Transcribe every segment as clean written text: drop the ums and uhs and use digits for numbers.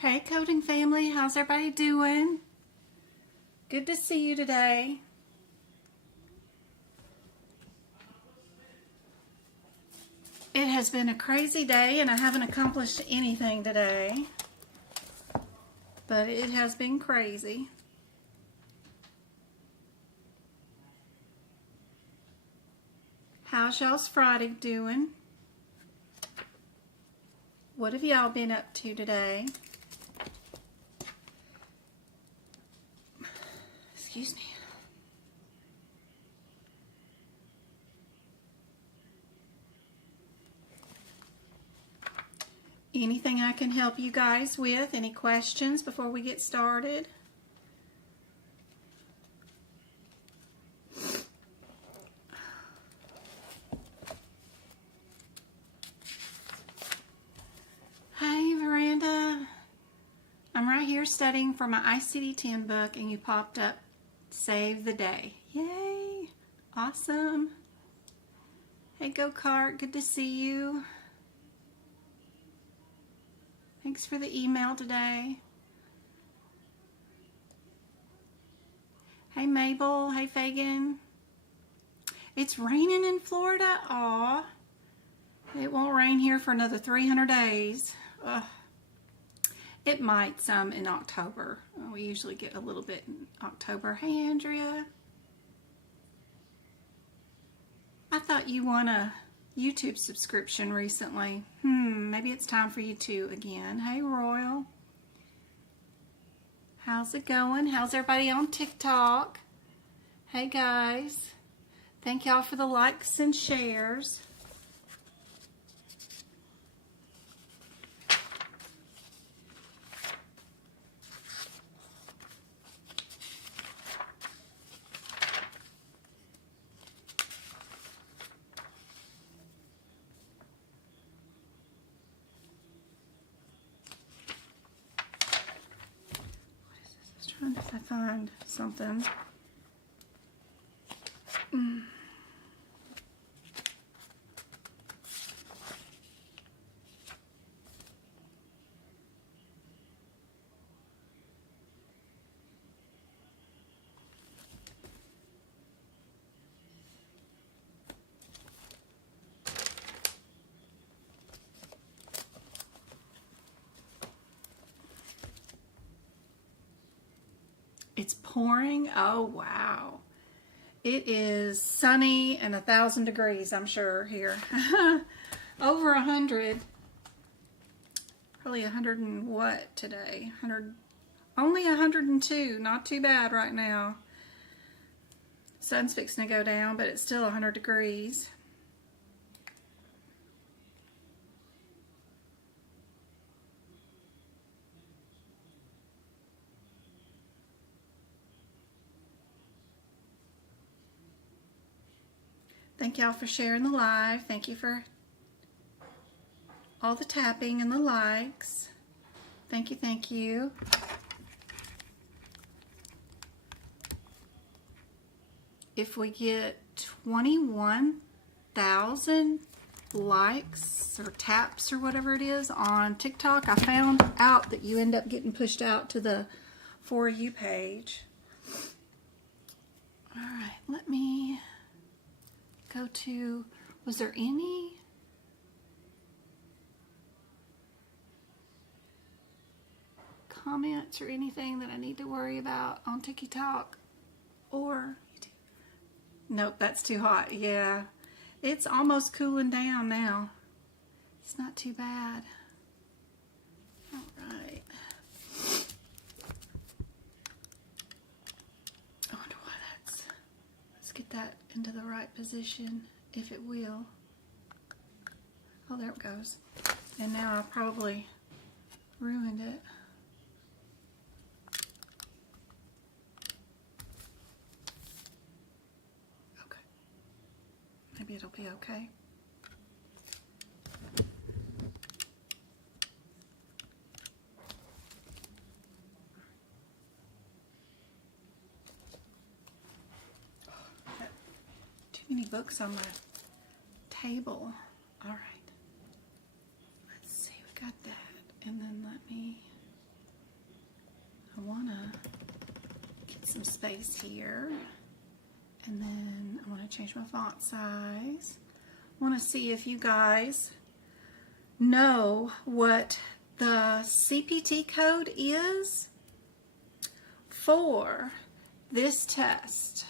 Hey coding family, how's everybody doing? Good to see you today. It has been a crazy day and I haven't accomplished anything today, but it has been crazy. How's y'all's Friday doing? What have y'all been up to today? Excuse me. Anything I can help you guys with? Any questions before we get started? Hey Veranda, I'm right here studying for my ICD-10 book and you popped up, save the day. Yay, awesome. Hey Go-Kart, good to see you. Thanks for the email today. Hey Mabel, hey Fagan. It's raining in Florida? Aw. It won't rain here for another 300 days. Ugh. It might some in October. We usually get a little bit in October. Hey Andrea. I thought you won a YouTube subscription recently. Maybe it's time for you to again. Hey Royal. How's it going? How's everybody on TikTok? Hey guys. Thank y'all for the likes and shares. If I find something. It's pouring. Oh wow, it is sunny and 1,000 degrees, I'm sure, here. Over 100, probably 100 and what today? 100, only 102. Not too bad right now. Sun's fixing to go down, but it's still 100 degrees. Thank y'all for sharing the live. Thank you for all the tapping and the likes. Thank you, thank you. If we get 21,000 likes or taps or whatever it is on TikTok, I found out that you end up getting pushed out to the For You page. All right, let me go to, was there any comments or anything that I need to worry about on TikTok or YouTube? Nope, that's too hot. Yeah, it's almost cooling down now. It's not too bad. All right. I wonder why that's, let's get that into the right position, if it will. Oh, there it goes. And now I probably ruined it. Okay. Maybe it'll be okay. Many books on my table. All right. Let's see, we got that. And then let me some space here. And then I want to change my font size. I want to see if you guys know what the CPT code is for this test.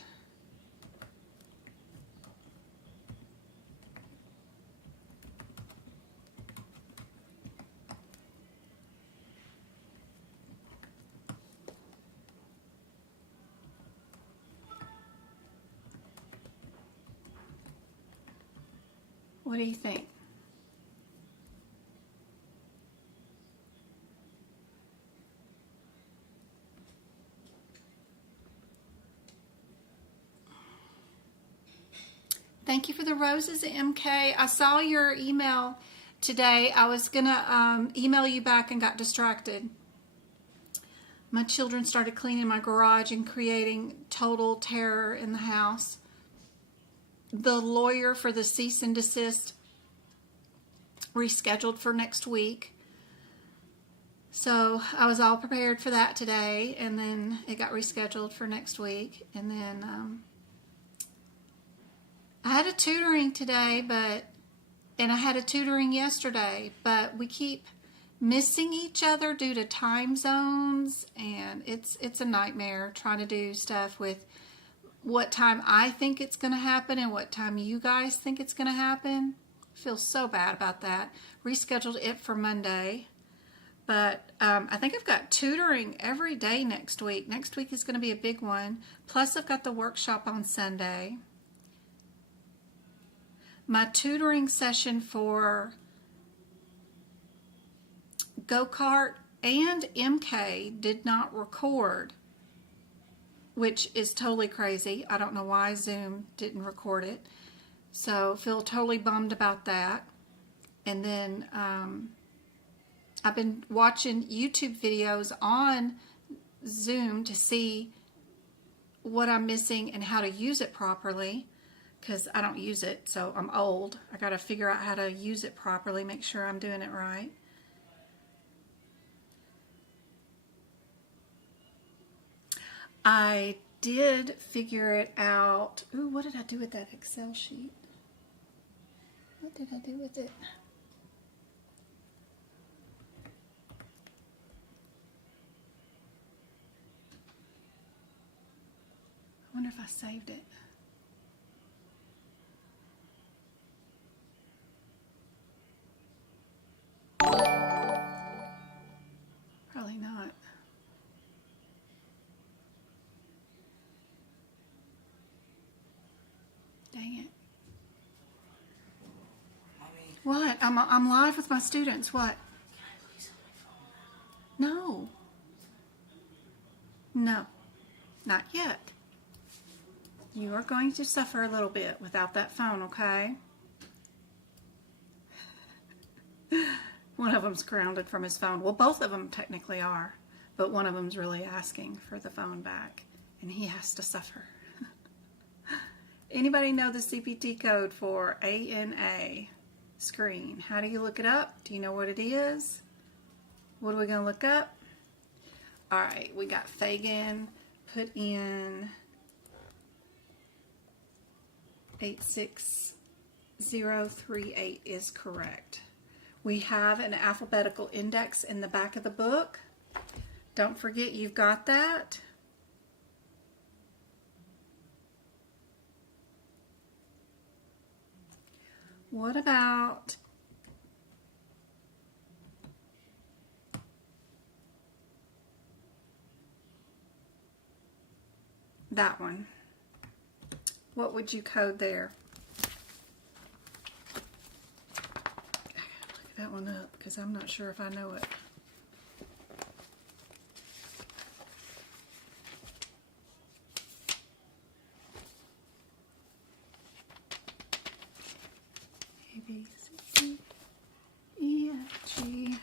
What do you think? Thank you for the roses, MK. I saw your email today. I was gonna email you back and got distracted. My children started cleaning my garage and creating total terror in the house. The lawyer for the cease and desist rescheduled for next week. So I was all prepared for that today, and then it got rescheduled for next week. And then I had a tutoring today, and I had a tutoring yesterday, but we keep missing each other due to time zones, and it's a nightmare trying to do stuff with what time I think it's going to happen and what time you guys think it's going to happen. I feel so bad about that. Rescheduled it for Monday. But I think I've got tutoring every day next week. Next week is going to be a big one. Plus I've got the workshop on Sunday. My tutoring session for Go-Kart and MK did not record, which is totally crazy. I don't know why Zoom didn't record it. So feel totally bummed about that. And then I've been watching YouTube videos on Zoom to see what I'm missing and how to use it properly, because I don't use it, so I'm old. I got to figure out how to use it properly, make sure I'm doing it right. I did figure it out. Ooh, what did I do with that Excel sheet? What did I do with it? I wonder if I saved it. Probably not. Dang it. Mommy. What? I'm live with my students. What? Can I please have my phone now? No. No. Not yet. You are going to suffer a little bit without that phone, okay? One of them's grounded from his phone. Well, both of them technically are, but one of them's really asking for the phone back, and he has to suffer. Anybody know the CPT code for ANA screen? How do you look it up? Do you know what it is? What are we going to look up? All right, we got Fagan. Put in 86038 is correct. We have an alphabetical index in the back of the book. Don't forget you've got that. What about that one? What would you code there? I gotta look that one up because I'm not sure if I know it. A, B, C, D, E, F, G.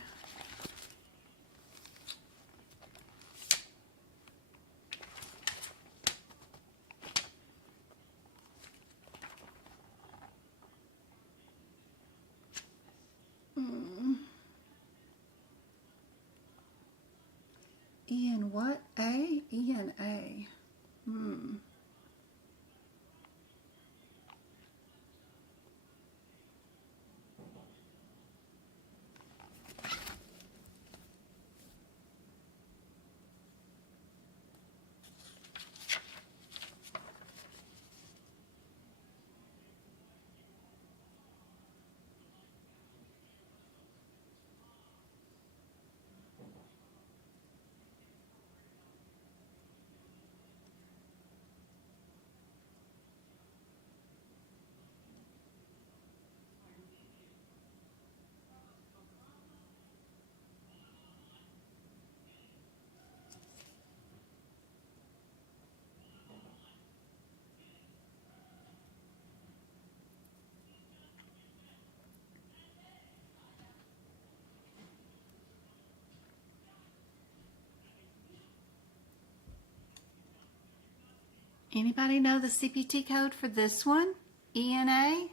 Anybody know the CPT code for this one? ENA?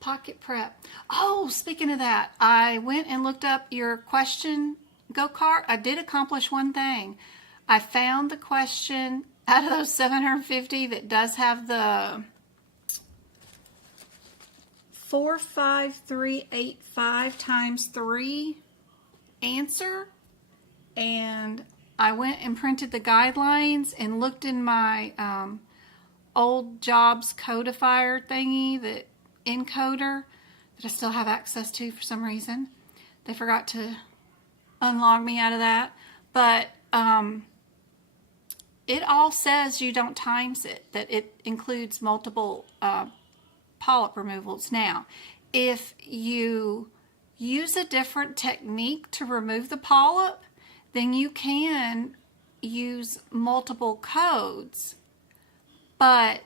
Pocket Prep. Oh, speaking of that, I went and looked up your question go-kart. I did accomplish one thing. I found the question out of those 750 that does have the 45385 times 3 answer, and I went and printed the guidelines and looked in my old jobs codifier thingy, that encoder that I still have access to for some reason. They forgot to unlog me out of that, but it all says you don't times it, that it includes multiple polyp removals. Now, if you use a different technique to remove the polyp, then you can use multiple codes. But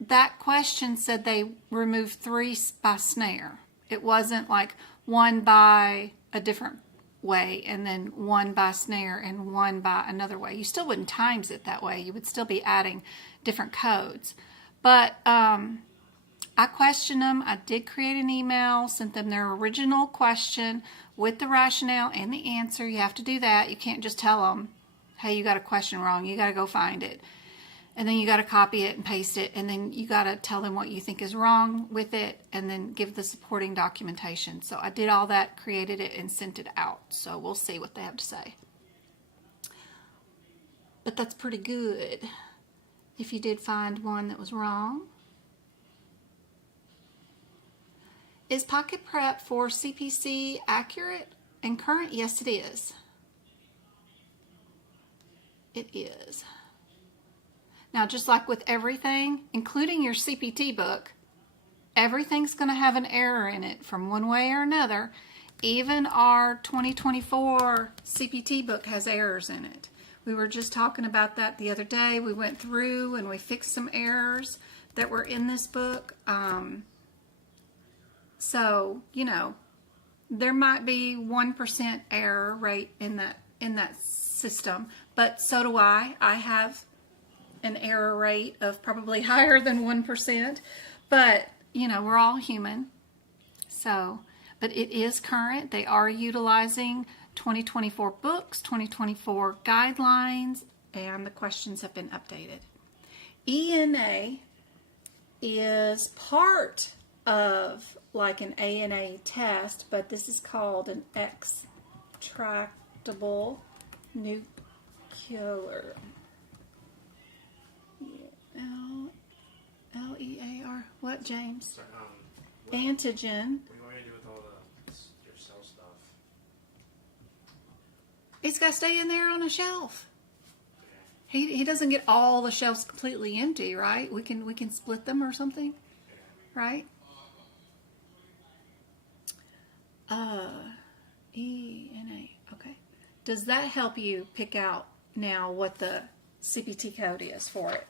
that question said they removed 3 by snare. It wasn't like 1 by a different way and then 1 by snare and 1 by another way. You still wouldn't times it that way. You would still be adding different codes. But I questioned them. I did create an email, sent them their original question with the rationale and the answer. You have to do that. You can't just tell them, hey, you got a question wrong. You got to go find it. And then you got to copy it and paste it. And then you got to tell them what you think is wrong with it and then give the supporting documentation. So I did all that, created it, and sent it out. So we'll see what they have to say. But that's pretty good if you did find one that was wrong. Is Pocket Prep for CPC accurate and current? Yes, it is. It is. Now, just like with everything, including your CPT book, everything's going to have an error in it from one way or another. Even our 2024 CPT book has errors in it. We were just talking about that the other day. We went through and we fixed some errors that were in this book. So, you know, there might be 1% error rate in that system, but so do I. I have an error rate of probably higher than 1%, but you know, we're all human. So, but it is current. They are utilizing 2024 books, 2024 guidelines, and the questions have been updated. ENA is part of like an ANA test, but this is called an extractable nuclear LEAR. What, James? So, Antigen. What do you want me to do with all your cell stuff? It's got to stay in there on a shelf. He doesn't get all the shelves completely empty, right? We can split them or something, right? ENA. Okay. Does that help you pick out now what the CPT code is for it?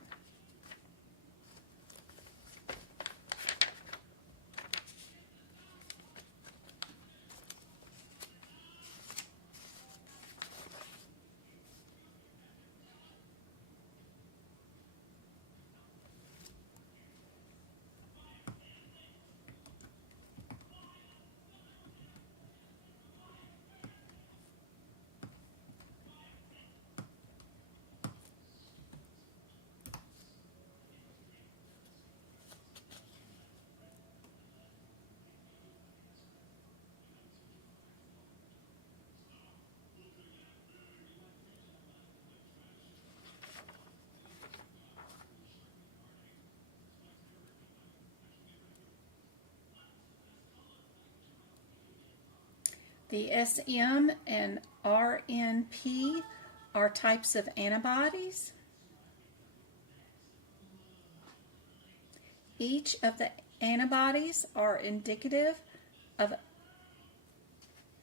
The SM and RNP are types of antibodies. Each of the antibodies are indicative of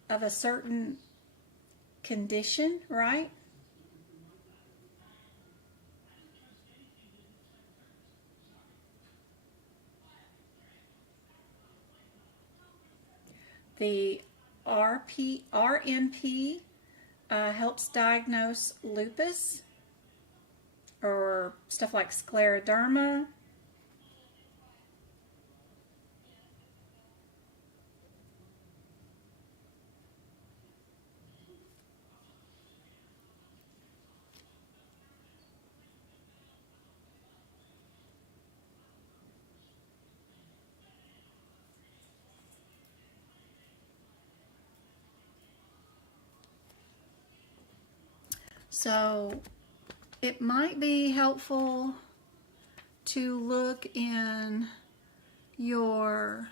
a certain condition, right? The RNP helps diagnose lupus or stuff like scleroderma. So it might be helpful to look in your,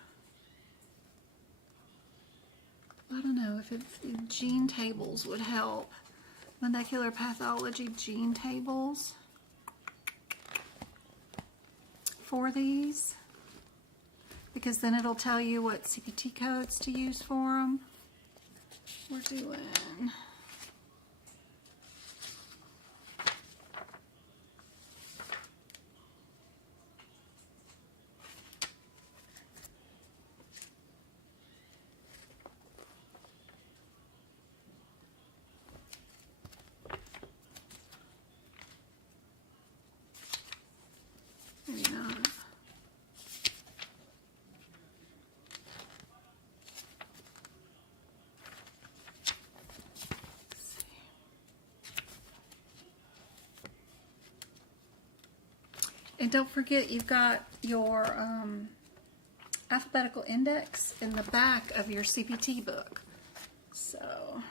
I don't know if gene tables would help. Molecular pathology gene tables for these, because then it'll tell you what CPT codes to use for them. We're doing maybe not. And don't forget, you've got your alphabetical index in the back of your CPT book. So,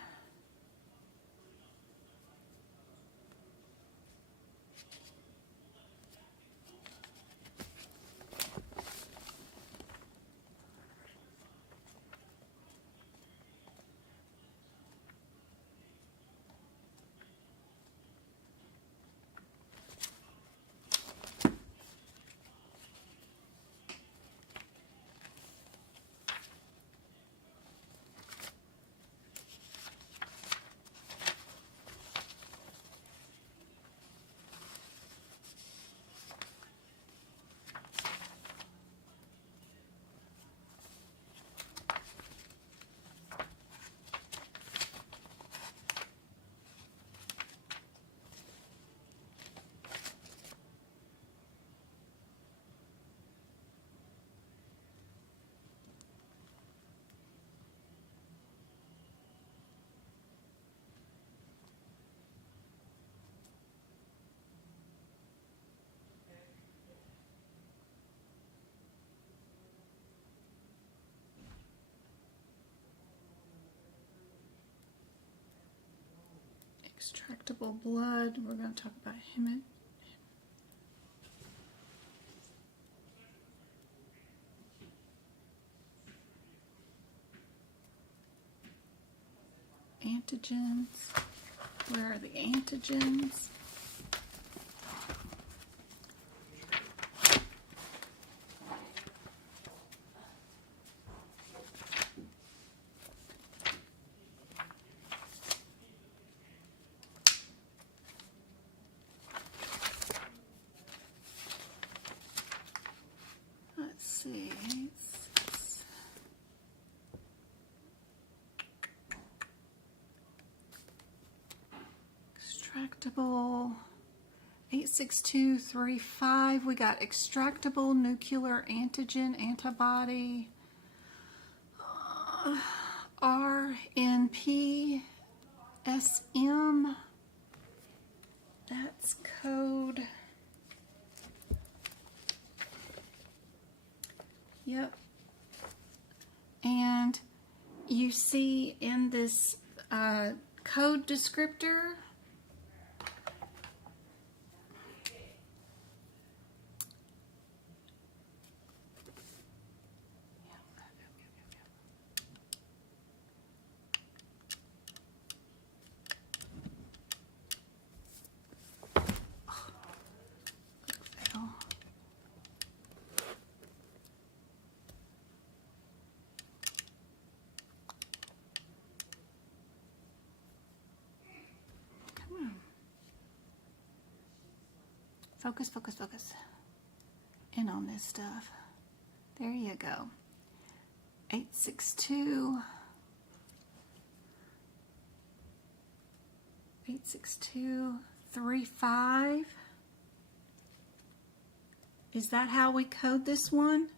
extractable blood. We're going to talk about antigens. Where are the antigens? Let's see. Extractable 86235. We got extractable nuclear antigen antibody. RNP SM. That's code. Yep. And you see in this code descriptor, focus, focus, focus in on this stuff. There you go. 862 86235. Is that how we code this one?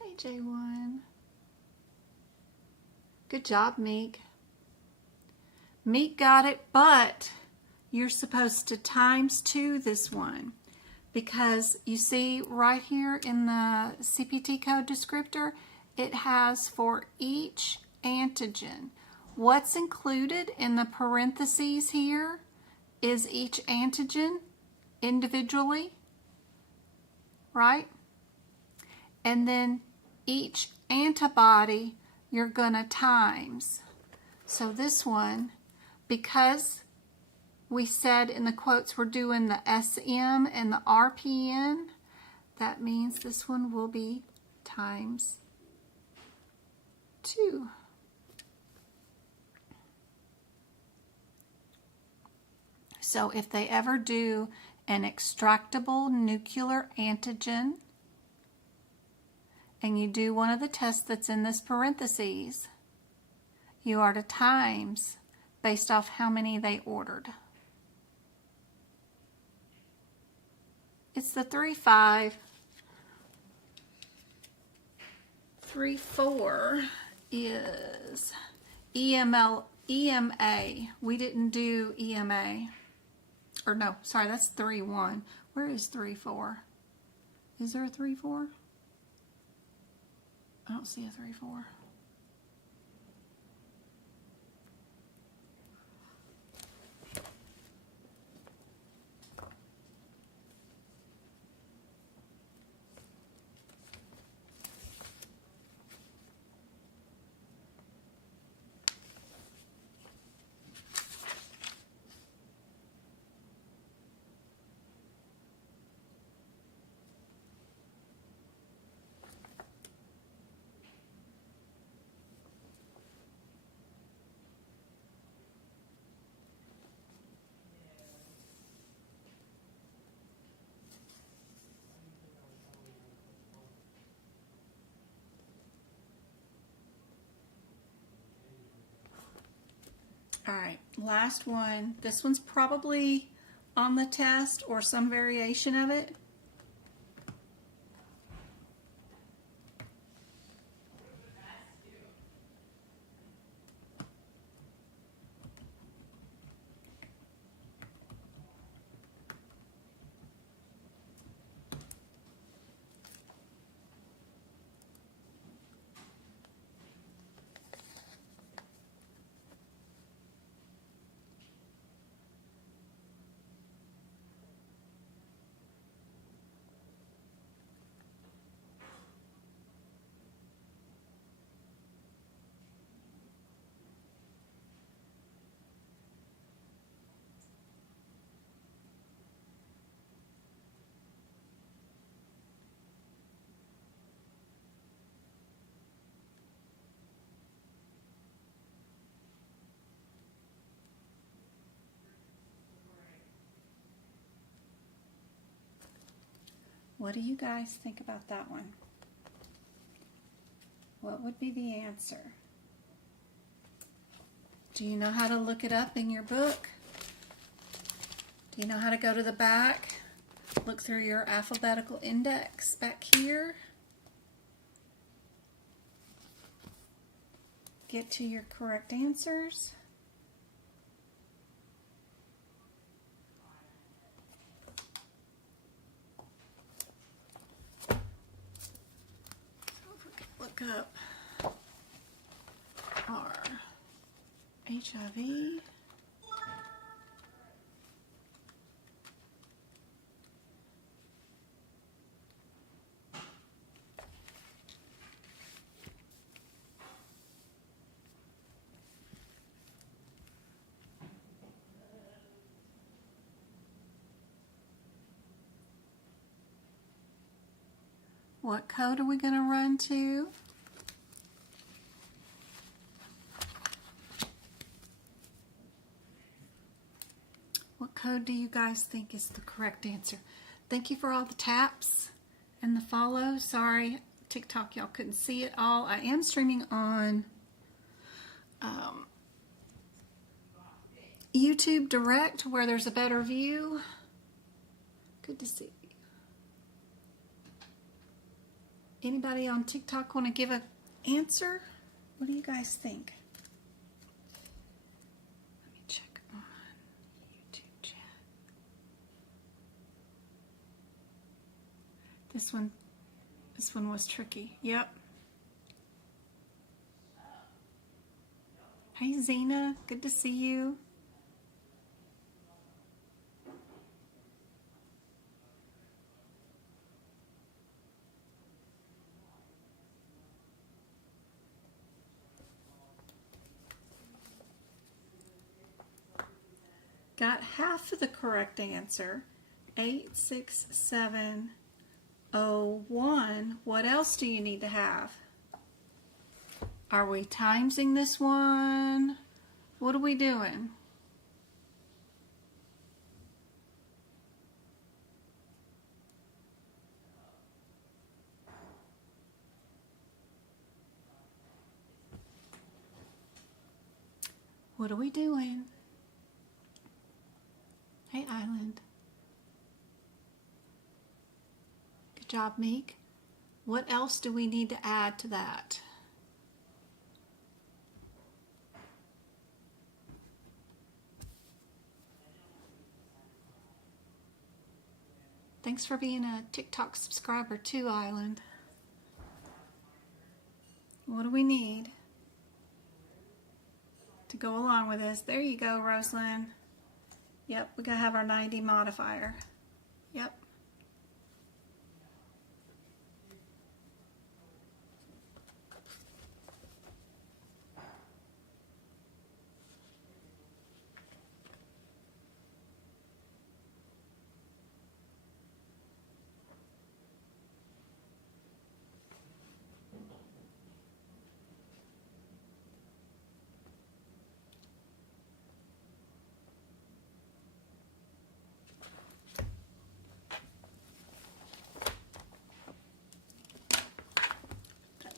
Hey, J1. Good job, Meek. Meek got it, but you're supposed to times 2 this one, because you see right here in the CPT code descriptor, it has for each antigen. What's included in the parentheses here is each antigen individually, right? And then each antibody you're gonna times. So this one, because we said in the quotes we're doing the SM and the RPN, that means this one will be times 2. So if they ever do an extractable nuclear antigen, and you do one of the tests that's in this parentheses, you are to times based off how many they ordered. It's the 3-5. 3-4 is EMA. We didn't do EMA. Or no, sorry, that's 3-1. Where is 3-4? Is there a 3-4? I don't see a 3-4. All right, last one. This one's probably on the test or some variation of it. What do you guys think about that one? What would be the answer? Do you know how to look it up in your book? Do you know how to go to the back? Look through your alphabetical index back here. Get to your correct answers. Look up our HIV. What code are we going to run to? code do you guys think is the correct answer? Thank you for all the taps and the follow. Sorry, TikTok, y'all couldn't see it all. I am streaming on YouTube Direct where there's a better view. Good to see you. Anybody on TikTok want to give an answer? What do you guys think? Let me check on YouTube chat. This one was tricky. Yep. Hey Zena, good to see you. Got half of the correct answer. 86701. What else do you need to have? Are we timesing this one? What are we doing? What are we doing? Hey, Island. Good job, Meek. What else do we need to add to that? Thanks for being a TikTok subscriber too, Island. What do we need to go along with this? There you go, Rosalind. Yep, we gotta have our 90 modifier. Yep.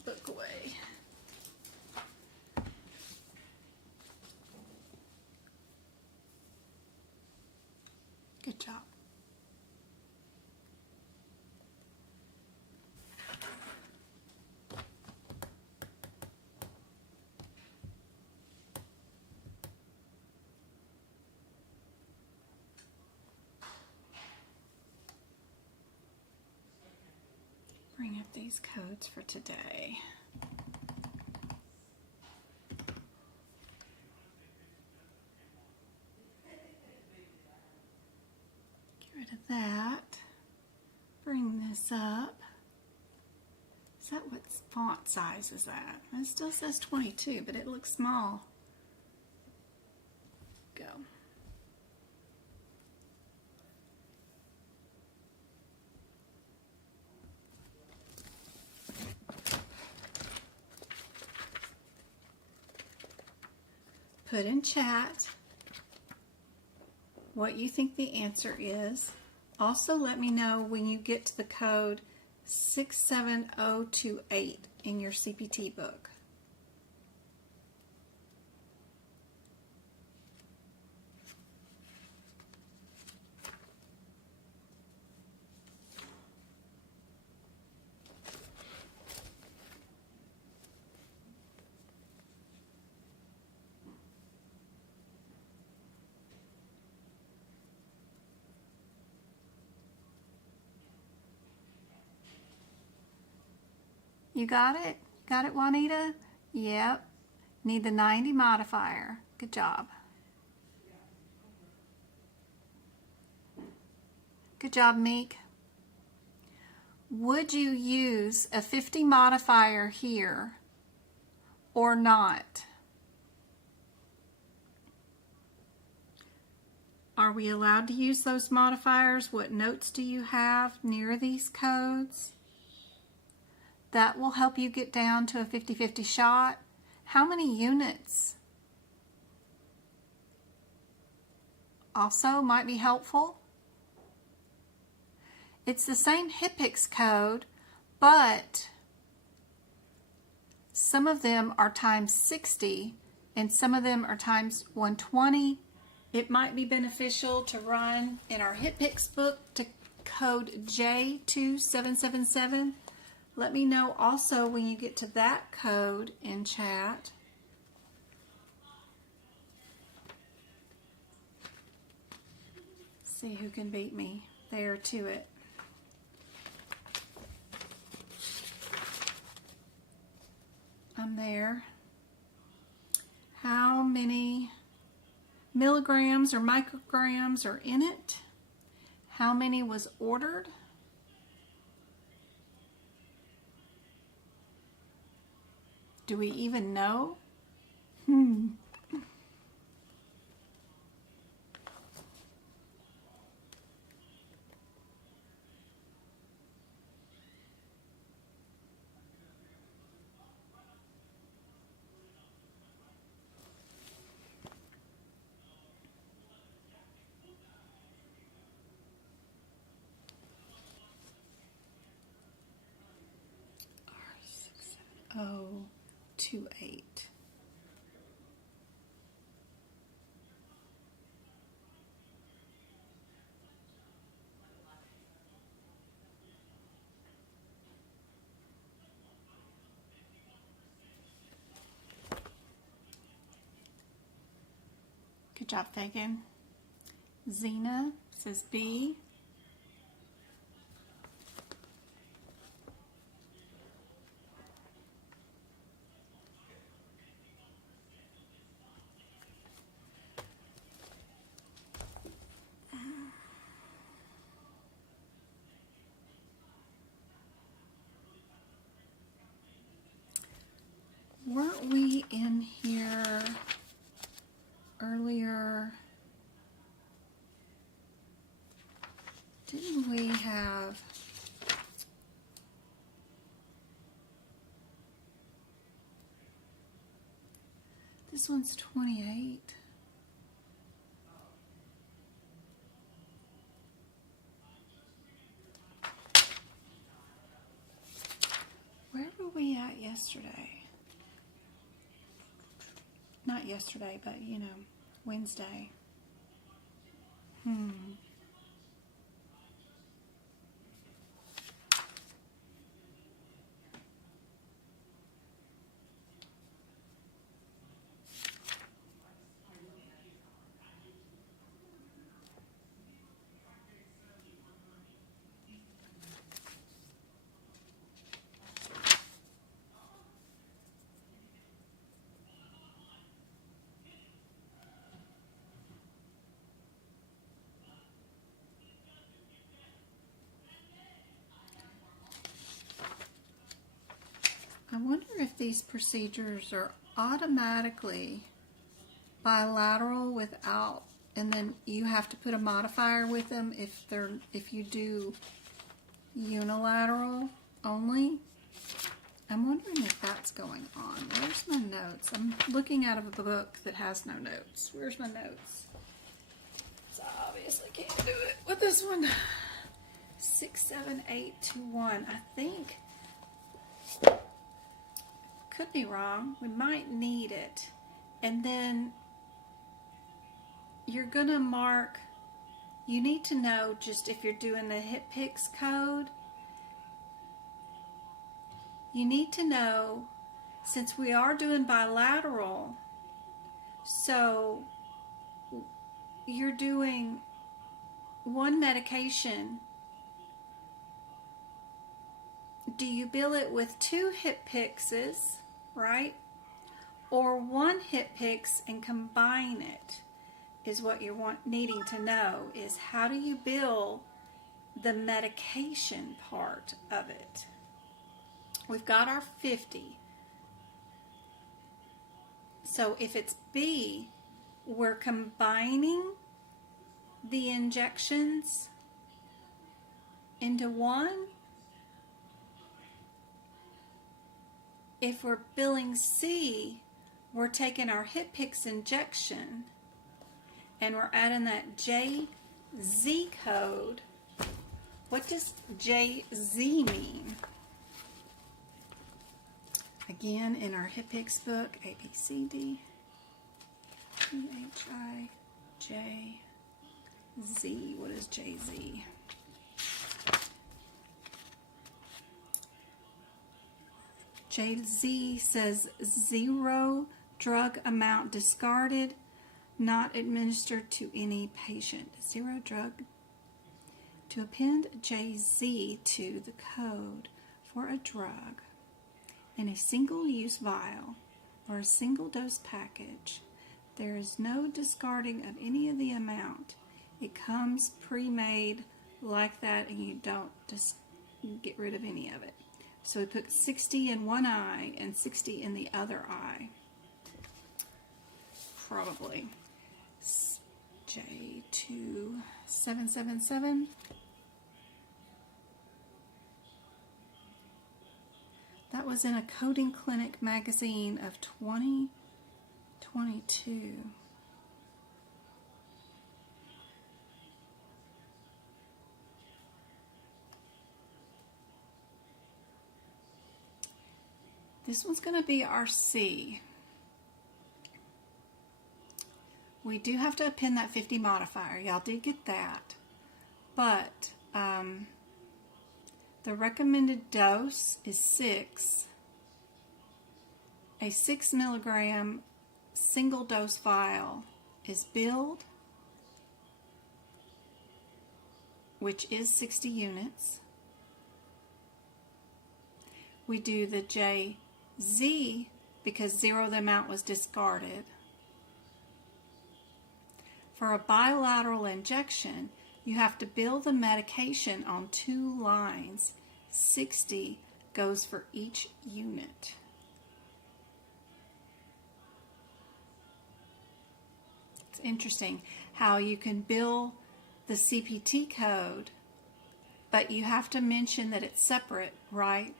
Book away. Good job. Bring up these codes for today. Get rid of that. Bring this up. Is that what font size is that? It still says 22, but it looks small. Go. Put in chat what you think the answer is. Also, let me know when you get to the code 67028 in your CPT book. You got it? Got it, Juanita? Yep. Need the 90 modifier. Good job. Good job, Meek. Would you use a 50 modifier here or not? Are we allowed to use those modifiers? What notes do you have near these codes? That will help you get down to a 50-50 shot. How many units also might be helpful. It's the same HIPX code, but some of them are times 60 and some of them are times 120. It might be beneficial to run in our HIPX book to code J2777. Let me know also when you get to that code in chat. See who can beat me there to it. I'm there. How many milligrams or micrograms are in it? How many was ordered? Do we even know? R67028. Good job, Fagan. Zena says B. Weren't we in here earlier? Didn't we have... This one's 28. Where were we at yesterday? Not yesterday, but you know, Wednesday. I wonder if these procedures are automatically bilateral without, and then you have to put a modifier with them if you do unilateral only. I'm wondering if that's going on. Where's my notes? I'm looking out of a book that has no notes. Where's my notes? So I obviously can't do it with this one. 67821. I think. Could be wrong. We might need it. And then you're going to mark, you need to know just if you're doing the HIPX code, you need to know, since we are doing bilateral, so you're doing one medication. Do you bill it with 2 HIPXs, right? Or 1 HIPX and combine it is what you're needing to know, is how do you bill the medication part of it. We've got our 50. So if it's B, we're combining the injections into one. If we're billing C, we're taking our HIPX injection and we're adding that JZ code. What does JZ mean? Again, in our HitPix book, ABCD, EHI, JZ. What is JZ? JZ says zero drug amount discarded, not administered to any patient. Zero drug. To append JZ to the code for a drug in a single-use vial or a single-dose package, there is no discarding of any of the amount. It comes pre-made like that, and you don't just get rid of any of it. So we put 60 in one eye and 60 in the other eye. Probably. J2777. That was in a Coding Clinic magazine of 2022. This one's going to be our C. We do have to append that 50 modifier. Y'all did get that. But the recommended dose is 6. A 6 milligram single dose vial is billed, which is 60 units. We do the JZ because zero the amount was discarded. For a bilateral injection, you have to bill the medication on 2 lines. 60 goes for each unit. It's interesting how you can bill the CPT code, but you have to mention that it's separate, right?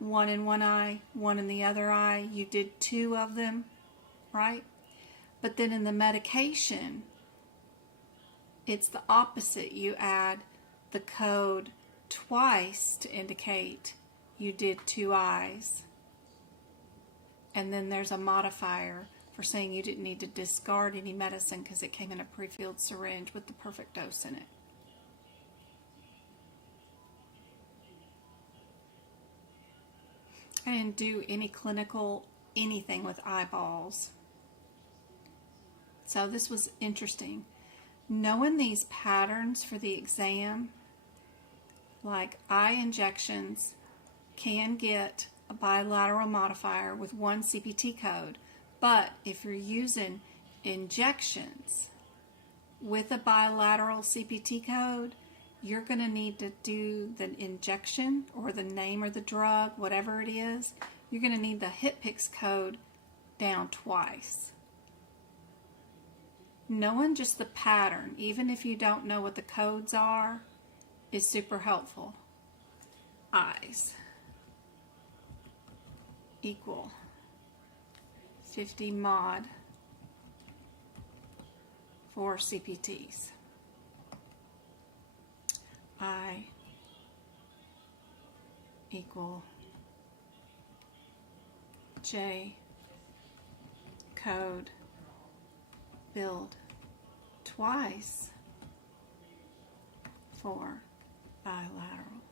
One in one eye, one in the other eye. You did 2 of them, right? But then in the medication, it's the opposite. You add the code twice to indicate you did 2 eyes. And then there's a modifier for saying you didn't need to discard any medicine because it came in a pre-filled syringe with the perfect dose in it. I didn't do any clinical anything with eyeballs. So this was interesting. Knowing these patterns for the exam, like eye injections can get a bilateral modifier with 1 CPT code, but if you're using injections with a bilateral CPT code, you're going to need to do the injection or the name or the drug, whatever it is, you're going to need the HitPix code down twice. Knowing just the pattern, even if you don't know what the codes are, is super helpful. Eyes equal 50 mod for CPTs. I equal J code build twice for bilateral.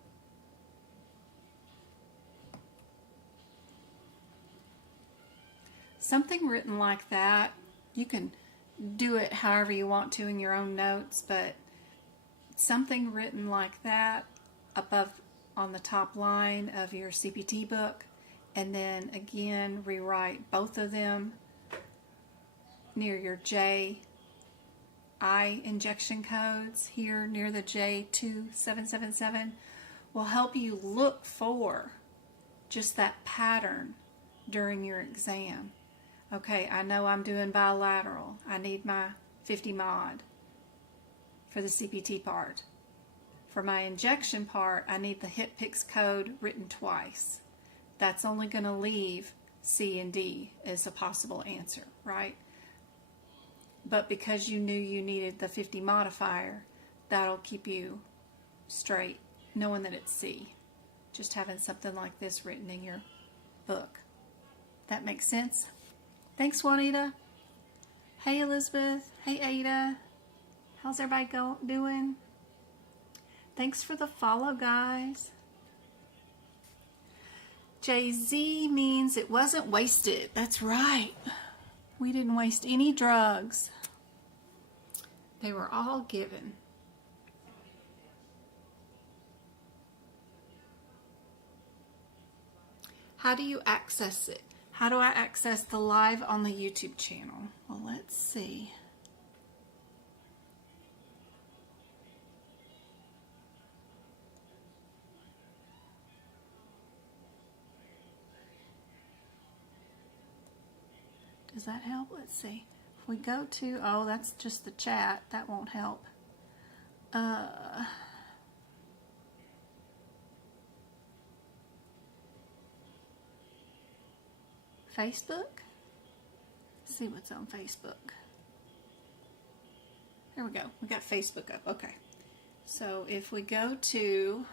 Something written like that, you can do it however you want to in your own notes, but something written like that above on the top line of your CPT book, and then again rewrite both of them near your J eye injection codes here near the J2777 will help you look for just that pattern during your exam. Okay, I know I'm doing bilateral. I need my 50 mod for the CPT part. For my injection part, I need the HitPix code written twice. That's only going to leave C and D as a possible answer, right? but because you knew you needed the 50 modifier, that'll keep you straight, knowing that it's C. Just having something like this written in your book. That makes sense? Thanks, Juanita. Hey, Elizabeth. Hey, Ada. How's everybody doing? Thanks for the follow, guys. Jay-Z means it wasn't wasted. That's right. We didn't waste any drugs. They were all given. How do you access it? How do I access the live on the YouTube channel? Well, let's see. Does that help? Let's see. If we go to, oh, that's just the chat. That won't help. Facebook? Let's see what's on Facebook. There we go. We got Facebook up. Okay. So if we go to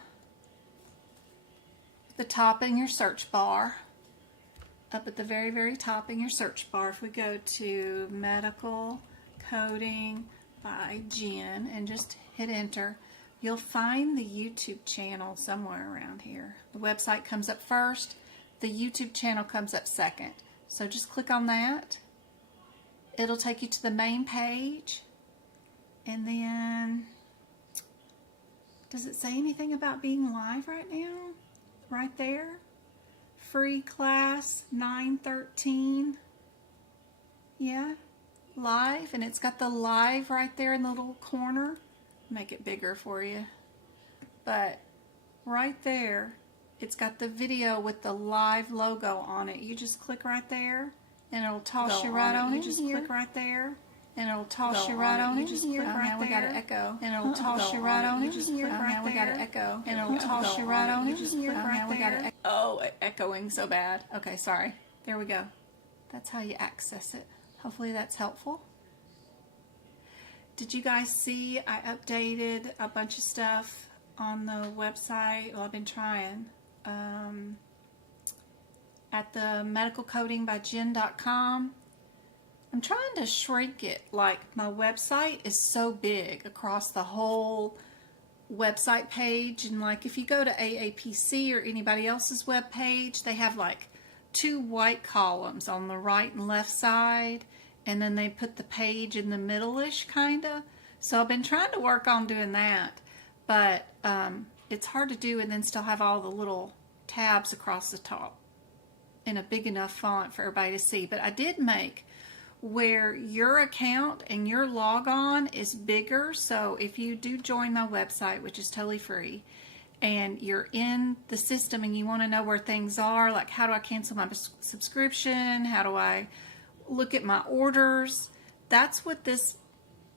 the top in your search bar, up at the very, very top in your search bar, if we go to medical coding by Jen and just hit enter, you'll find the YouTube channel somewhere around here. The website comes up first. The YouTube channel comes up second. So just click on that. It'll take you to the main page. And then, does it say anything about being live right now? Right there. Free class 913. Yeah. Live. And it's got the live right there in the little corner. Make it bigger for you. But right there, it's got the video with the live logo on it. You just click right there, and it'll toss you right on it. You just click right there, and it'll toss you right on it. You just click right there. We got an echo. And it'll toss you right on it. You just click right there. We got an echo. And it'll toss you right on it. You just click right there. Oh, echoing so bad. Okay, sorry. There we go. That's how you access it. Hopefully that's helpful. Did you guys see I updated a bunch of stuff on the website? Well, I've been trying. At the medicalcodingbyjen.com. I'm trying to shrink it. Like, my website is so big across the whole website page, and like if you go to AAPC or anybody else's web page, they have like 2 white columns on the right and left side, and then they put the page in the middle-ish kinda. So I've been trying to work on doing that, but it's hard to do and then still have all the little tabs across the top in a big enough font for everybody to see. But I did make where your account and your logon is bigger. So if you do join my website, which is totally free, and you're in the system and you want to know where things are, like how do I cancel my subscription, how do I look at my orders, that's what this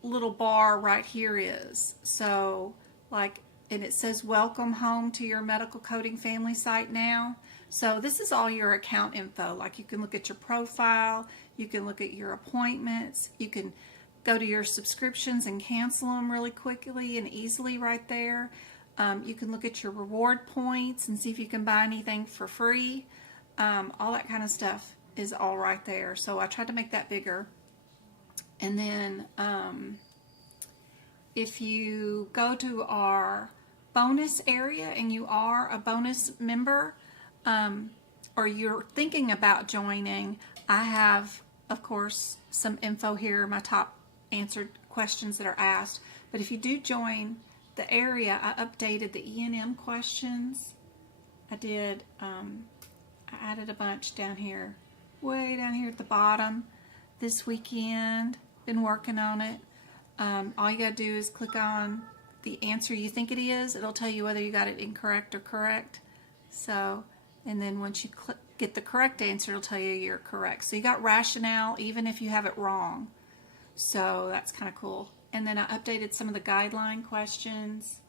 little bar right here is. So like, and it says welcome home to your medical coding family site now. So this is all your account info. Like, you can look at your profile, you can look at your appointments, you can go to your subscriptions and cancel them really quickly and easily right there. You can look at your reward points and see if you can buy anything for free. All that kind of stuff is all right there. So I tried to make that bigger. And then if you go to our bonus area and you are a bonus member, or you're thinking about joining, I have, of course, some info here, my top answered questions that are asked. But if you do join the area, I updated the E&M questions. I did, I added a bunch down here, way down here at the bottom this weekend. Been working on it. All you gotta do is click on the answer you think it is. It'll tell you whether you got it incorrect or correct. So, and then once you get the correct answer, it'll tell you you're correct. So you got rationale even if you have it wrong. So that's kind of cool. And then I updated some of the guideline questions.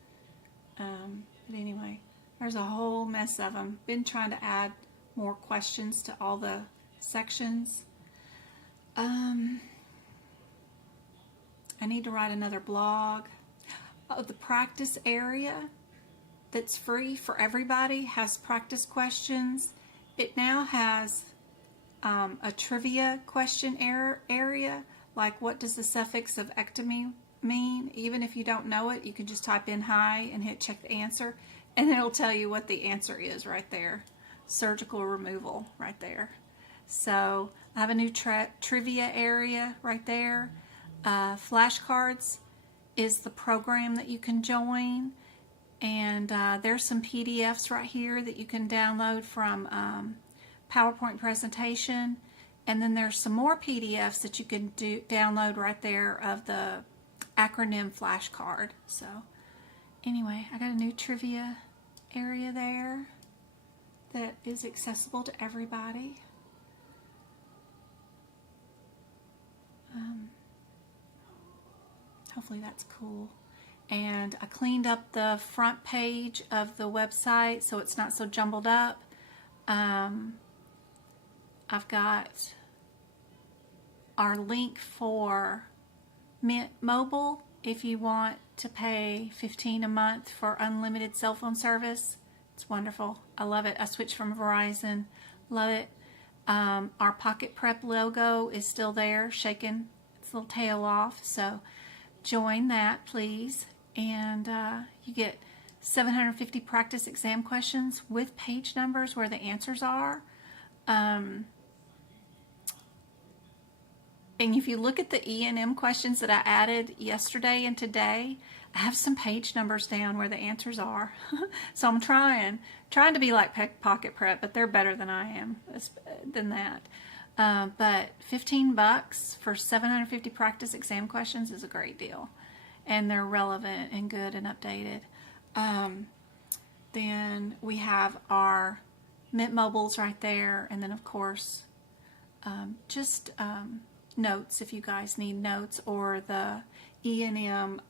But anyway, there's a whole mess of them. Been trying to add more questions to all the sections. I need to write another blog. Oh, the practice area that's free for everybody has practice questions. It now has a trivia question area, like what does the suffix of ectomy mean? Even if you don't know it, you can just type in hi and hit check the answer, and it'll tell you what the answer is right there. Surgical removal right there. So I have a new trivia area right there. Flashcards is the program that you can join, and there's some PDFs right here that you can download from PowerPoint presentation, and then there's some more PDFs that you can download right there of the acronym flashcard. So anyway, I got a new trivia area there that is accessible to everybody. Hopefully that's cool. And I cleaned up the front page of the website so it's not so jumbled up. I've got our link for Mint Mobile if you want to pay $15 a month for unlimited cell phone service. It's wonderful. I love it. I switched from Verizon. Love it. Our Pocket Prep logo is still there, shaking its little tail off. So join that, please. And you get 750 practice exam questions with page numbers where the answers are. And if you look at the E&M questions that I added yesterday and today, I have some page numbers down where the answers are. So I'm trying to be like Pocket Prep, but they're better than I am than that. But $15 for 750 practice exam questions is a great deal, and they're relevant and good and updated. Then we have our Mint Mobiles right there, and then of course notes if you guys need notes, or the E&M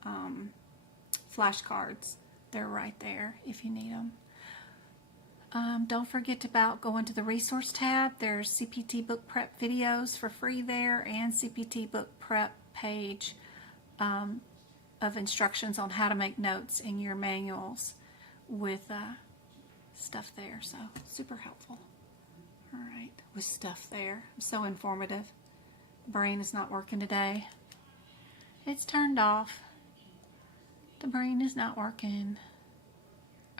flashcards. They're right there if you need them. Don't forget about going to the resource tab. There's CPT book prep videos for free there, and CPT book prep page of instructions on how to make notes in your manuals with stuff there. So super helpful. All right, with stuff there. So informative. Brain is not working today. It's turned off. The brain is not working.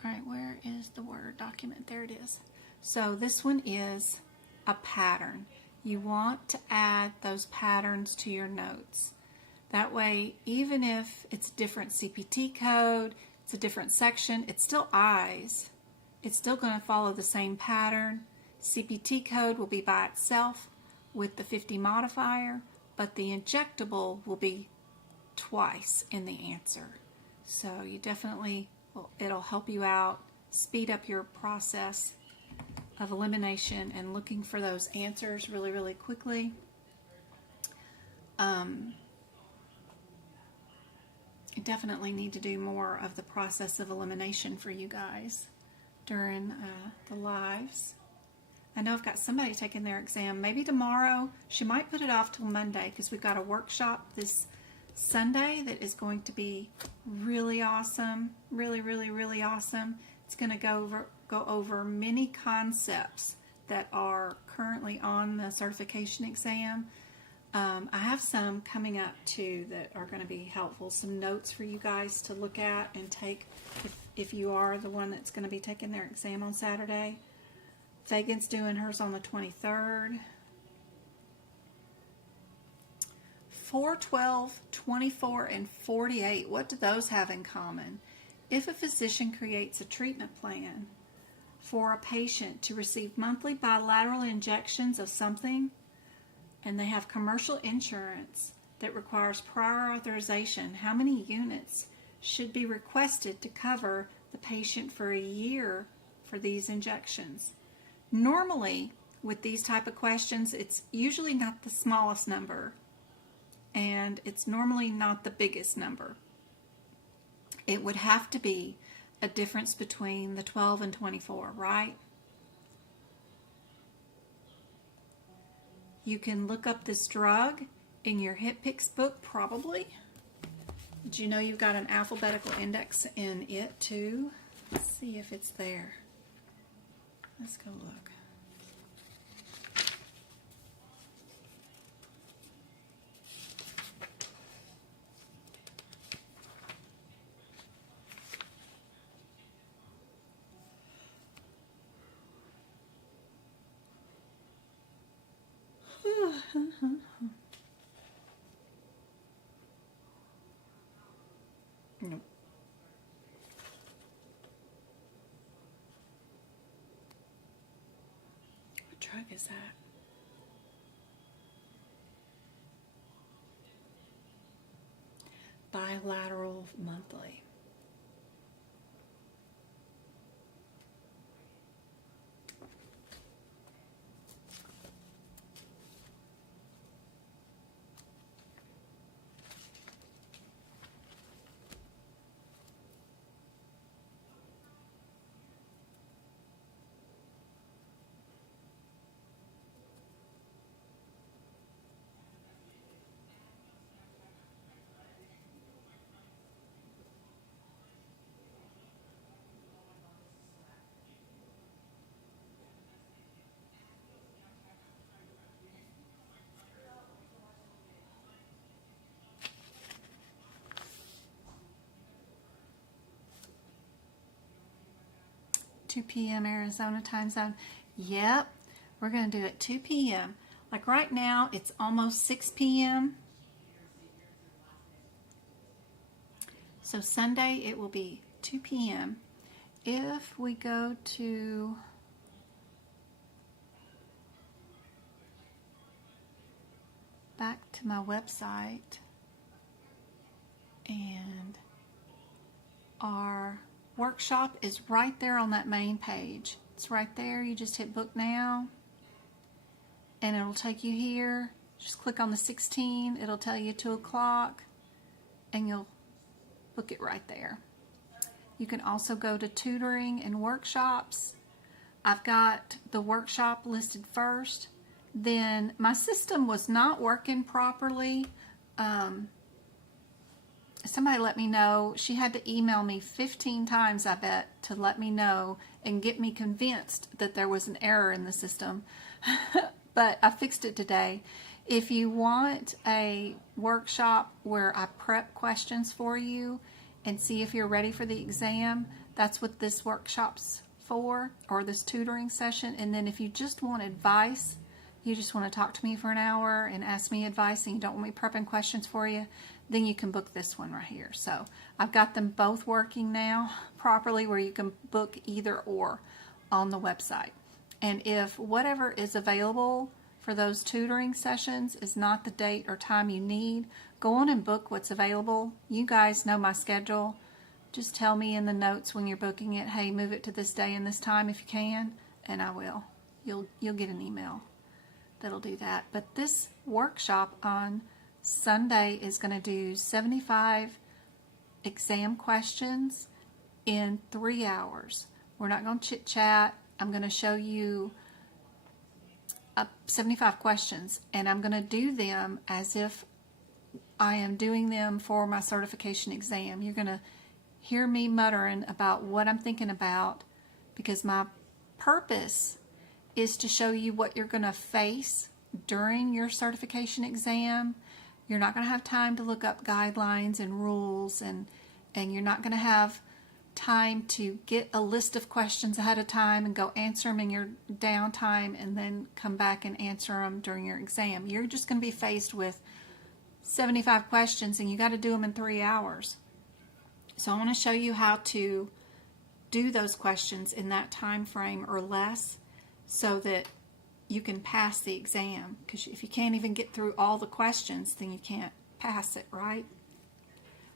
All right, where is the Word document? There it is. So this one is a pattern. You want to add those patterns to your notes. That way, even if it's a different CPT code, it's a different section, it's still eyes. It's still going to follow the same pattern. CPT code will be by itself with the 50 modifier, but the injectable will be twice in the answer. So you definitely, it'll help you out, speed up your process of elimination and looking for those answers really, really quickly. I definitely need to do more of the process of elimination for you guys during the lives. I know I've got somebody taking their exam. Maybe tomorrow. She might put it off till Monday because we've got a workshop this Sunday that is going to be really awesome. Really, really, really awesome. It's going to go over many concepts that are currently on the certification exam. I have some coming up too that are going to be helpful. Some notes for you guys to look at and take if you are the one that's going to be taking their exam on Saturday. Fagan's doing hers on the 23rd. 4, 12, 24, and 48. What do those have in common? If a physician creates a treatment plan for a patient to receive monthly bilateral injections of something, and they have commercial insurance that requires prior authorization, how many units should be requested to cover the patient for a year for these injections? Normally, with these type of questions, it's usually not the smallest number, and it's normally not the biggest number. It would have to be a difference between the 12 and 24, right? You can look up this drug in your HitPix book, probably. Did you know you've got an alphabetical index in it too? Let's see if it's there. Let's go look. Nope. What drug is that? Bilateral monthly. (2 p.m. Arizona time zone). Yep, we're going to do it 2 p.m. Like right now, it's almost 6 p.m. So Sunday, it will be 2 p.m. If we go to back to my website and our workshop is right there on that main page. It's right there. You just hit book now and it'll take you here. Just click on the 16. It'll tell you 2 o'clock and you'll book it right there. You can also go to tutoring and workshops. I've got the workshop listed first. Then my system was not working properly. Somebody let me know. She had to email me 15 times, I bet, to let me know and get me convinced that there was an error in the system. But I fixed it today. If you want a workshop where I prep questions for you and see if you're ready for the exam, that's what this workshop's for, or this tutoring session. And then if you just want advice, you just want to talk to me for an hour and ask me advice and you don't want me prepping questions for you, then you can book this one right here. So I've got them both working now properly where you can book either or on the website. And if whatever is available for those tutoring sessions is not the date or time you need, go on and book what's available. You guys know my schedule. Just tell me in the notes when you're booking it, hey, move it to this day and this time if you can, and I will. You'll get an email that'll do that. But this workshop on Sunday is going to do 75 exam questions in 3 hours. We're not going to chit chat. I'm going to show you 75 questions, and I'm going to do them as if I am doing them for my certification exam. You're going to hear me muttering about what I'm thinking about, because my purpose is to show you what you're going to face during your certification exam. You're not going to have time to look up guidelines and rules, and you're not going to have time to get a list of questions ahead of time and go answer them in your downtime and then come back and answer them during your exam. You're just going to be faced with 75 questions and you got to do them in 3 hours. So I want to show you how to do those questions in that time frame or less so that you can pass the exam. Because if you can't even get through all the questions, then you can't pass it, right?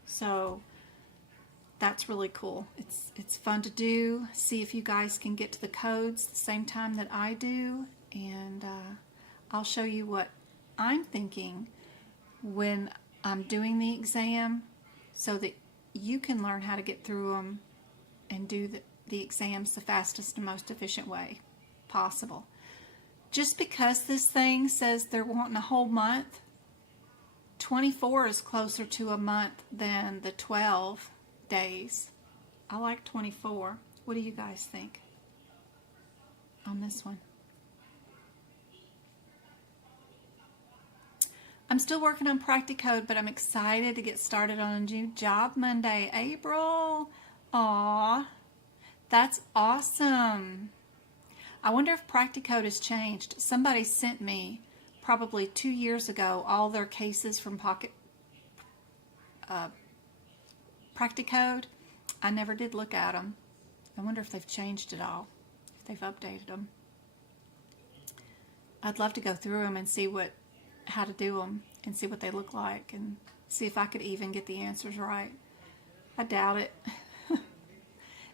So that's really cool. It's fun to do. See if you guys can get to the codes the same time that I do, and I'll show you what I'm thinking when I'm doing the exam so that you can learn how to get through them and do the exams the fastest and most efficient way possible. Just because this thing says they're wanting a whole month, 24 is closer to a month than the 12 days. I like 24. What do you guys think on this one? I'm still working on Practicode, but I'm excited to get started on a new job Monday. April, aw, that's awesome. I wonder if Practicode has changed. Somebody sent me probably 2 years ago all their cases from Practicode. I never did look at them. I wonder if they've changed it all, if they've updated them. I'd love to go through them and see how to do them and see what they look like and see if I could even get the answers right. I doubt it.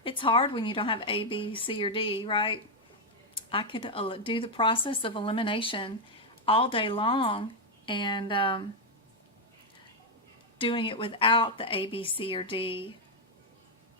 It's hard when you don't have A, B, C, or D, right? I could do the process of elimination all day long, and doing it without the A, B, C, or D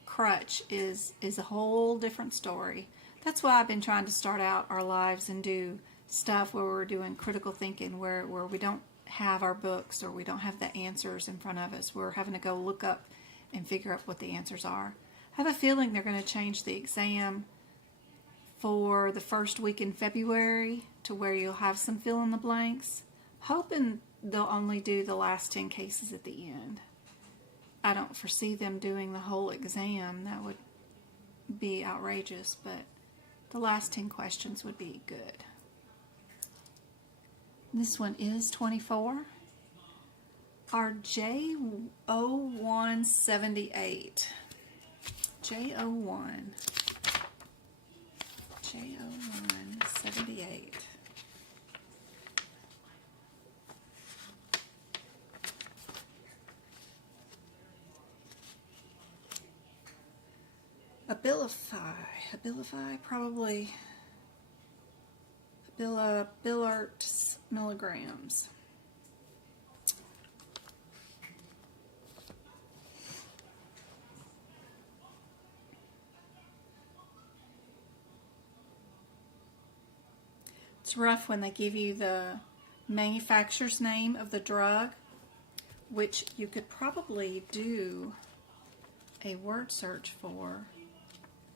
crutch is a whole different story. That's why I've been trying to start out our lives and do stuff where we're doing critical thinking, where we don't have our books or we don't have the answers in front of us. We're having to go look up and figure out what the answers are. I have a feeling they're going to change the exam for the first week in February to where you'll have some fill in the blanks. Hoping they'll only do the last 10 cases at the end. I don't foresee them doing the whole exam. That would be outrageous, but the last 10 questions would be good. This one is 24. Our J0178. J0178. Abilify, probably Billart milligrams. It's rough when they give you the manufacturer's name of the drug, which you could probably do a word search for.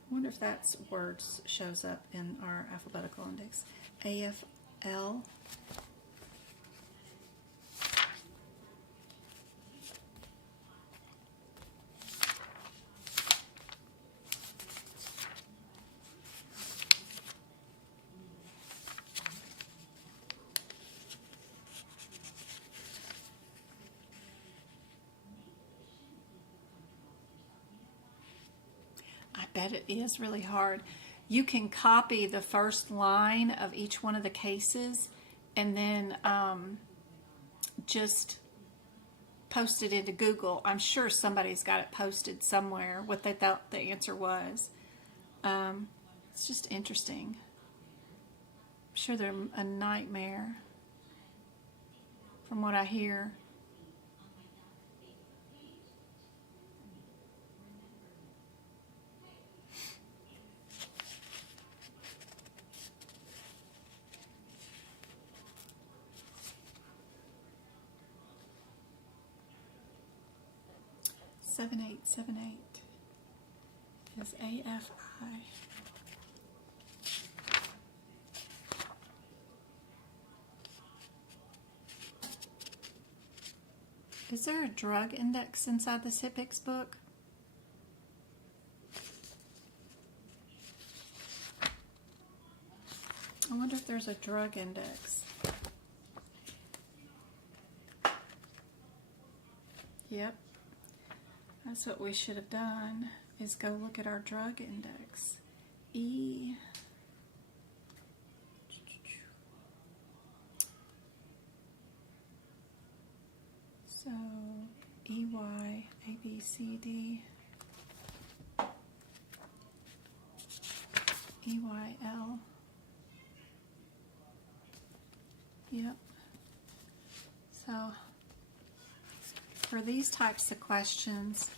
I wonder if that words shows up in our alphabetical index. AFL. I bet it is really hard. You can copy the first line of each one of the cases and then just post it into Google. I'm sure somebody's got it posted somewhere, what they thought the answer was. It's just interesting. I'm sure they're a nightmare from what I hear. Seven eight is AFI. Is there a drug index inside the HIPICS book? I wonder if there's a drug index. Yep. That's what we should have done, is go look at our drug index. So, EY, ABCD, EYL. Yep. So, for these types of questions,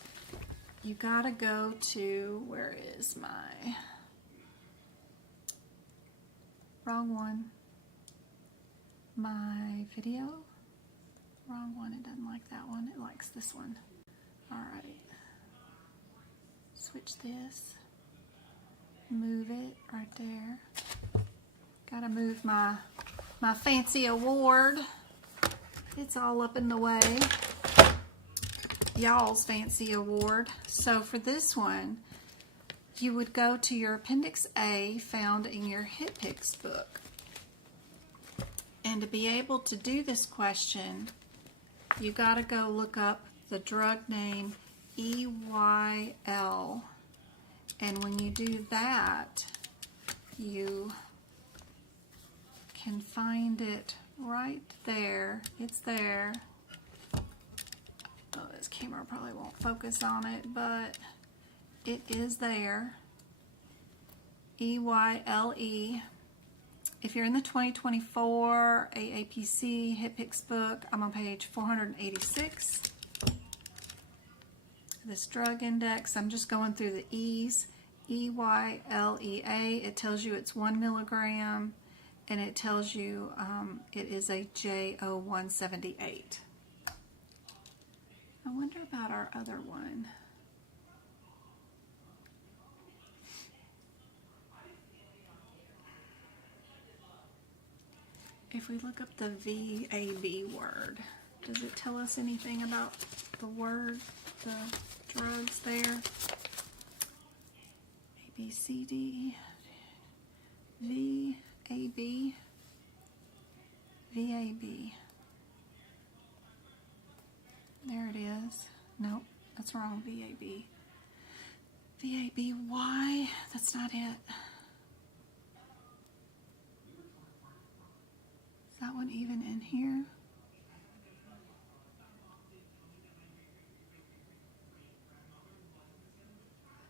you gotta go to, where is my, wrong one, my video, Wrong one. It doesn't like that one. It likes this one. All right. Switch this. Move it right there. Gotta move my fancy award. It's all up in the way. Y'all's fancy award. So for this one, you would go to your Appendix A found in your Hit Picks book. And to be able to do this question, you gotta go look up the drug name EYL. And when you do that, you can find it right there. It's there. Oh, this camera probably won't focus on it, but it is there. EYLE. If you're in the 2024 AAPC Hit Picks book, I'm on page 486. This drug index, I'm just going through the E's. EYLEA, it tells you it's 1 milligram, and it tells you it is a JO178. I wonder about our other one. If we look up the VAB word, does it tell us anything about the word, the drugs there? A, B, C, D, V, A, B, VAB. There it is. Nope, that's wrong. VAB. VABY, that's not it. Is that one even in here?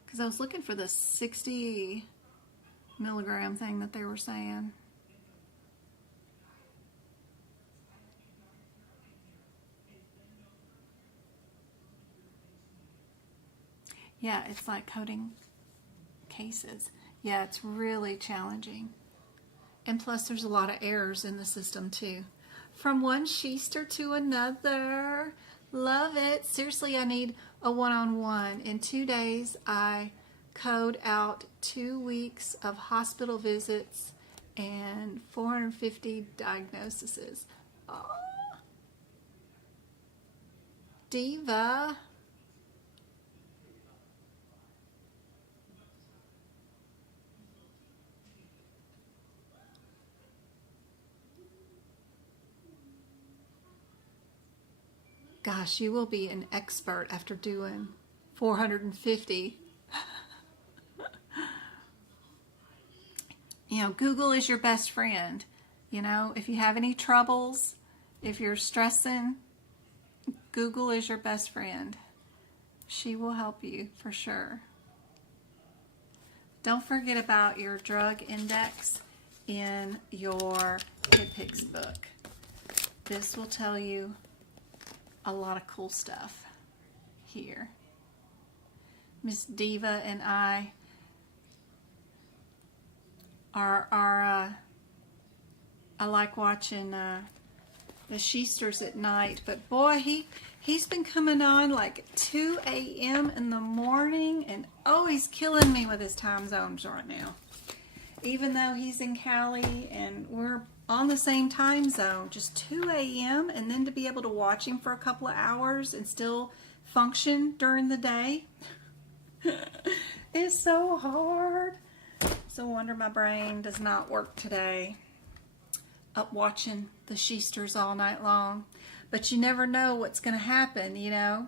Because I was looking for the 60 milligram thing that they were saying. Yeah, it's like coding cases. Yeah, it's really challenging. And plus there's a lot of errors in the system too. From one sheester to another. Love it. Seriously, I need a one-on-one. In 2 days, I code out 2 weeks of hospital visits and 450 diagnoses. Oh. Diva. Gosh, you will be an expert after doing 450. You know, Google is your best friend. You know, if you have any troubles, if you're stressing, Google is your best friend. She will help you for sure. Don't forget about your drug index in your Hit Picks book. This will tell you a lot of cool stuff here. Miss Diva and I are I like watching the Sheesters at night, but boy, he's been coming on like 2 a.m. in the morning, and oh, he's killing me with his time zones right now. Even though he's in Cali and we're on the same time zone, just 2 a.m. and then to be able to watch him for a couple of hours and still function during the day. It's so hard. It's a wonder my brain does not work today. Up watching the Sheesters all night long. But you never know what's going to happen, you know.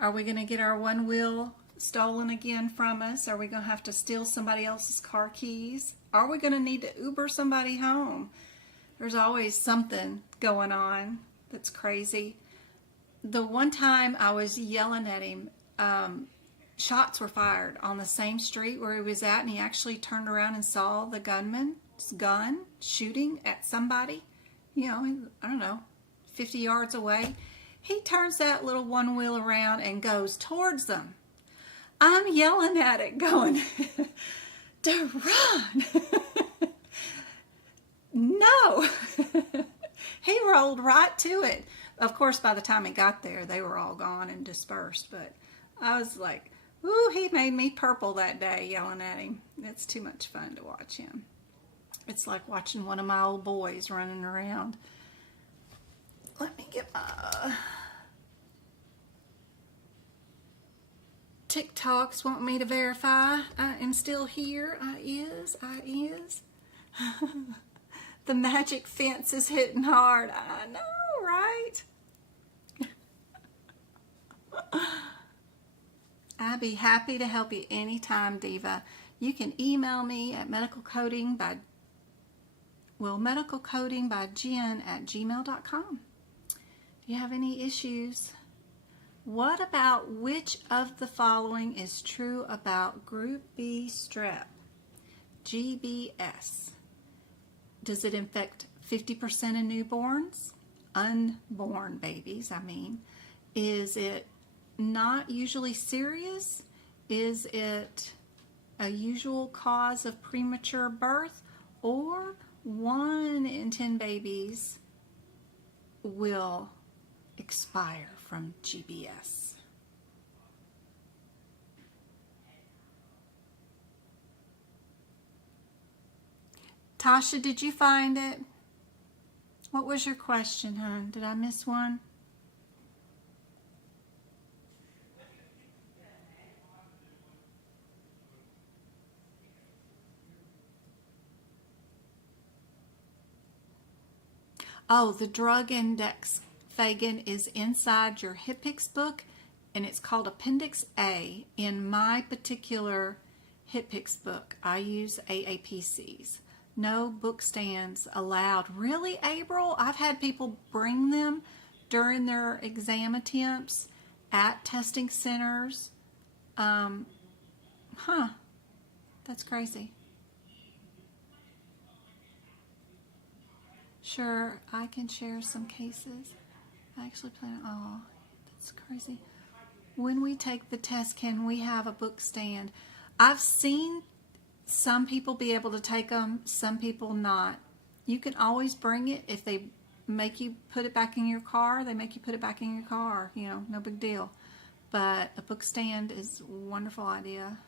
Are we going to get our one wheel stolen again from us? Are we going to have to steal somebody else's car keys? Are we going to need to Uber somebody home? There's always something going on that's crazy. The one time I was yelling at him, shots were fired on the same street where he was at, and he actually turned around and saw the gunman's gun shooting at somebody, you know, I don't know, 50 yards away. He turns that little one wheel around and goes towards them. I'm yelling at it going, to run. No. He rolled right to it. Of course, by the time it got there, they were all gone and dispersed. But I was like, ooh, he made me purple that day yelling at him. It's too much fun to watch him. It's like watching one of my old boys running around. Let me get my TikToks want me to verify I am still here. I is. The magic fence is hitting hard. I know, right? I'd be happy to help you anytime, Diva. You can email me at medicalcodingbyjen@gmail.com. If you have any issues. What about which of the following is true about Group B strep, GBS? Does it infect 50% of newborns? Unborn babies, I mean. Is it not usually serious? Is it a usual cause of premature birth? Or 1 in 10 babies will expire from GBS? Tasha, did you find it? What was your question, hon? Did I miss one? Oh, the drug index, Fagan, is inside your HitPix book, and it's called Appendix A. In my particular HitPix book, I use aapcs. No book stands allowed. Really, April? I've had people bring them during their exam attempts at testing centers. That's crazy. Sure, I can share some cases. I actually plan. Oh, that's crazy. When we take the test, can we have a book stand? I've seen some people be able to take them, some people not. You can always bring it. If they make you put it back in your car, they make you put it back in your car. You know, no big deal. But a book stand is a wonderful idea.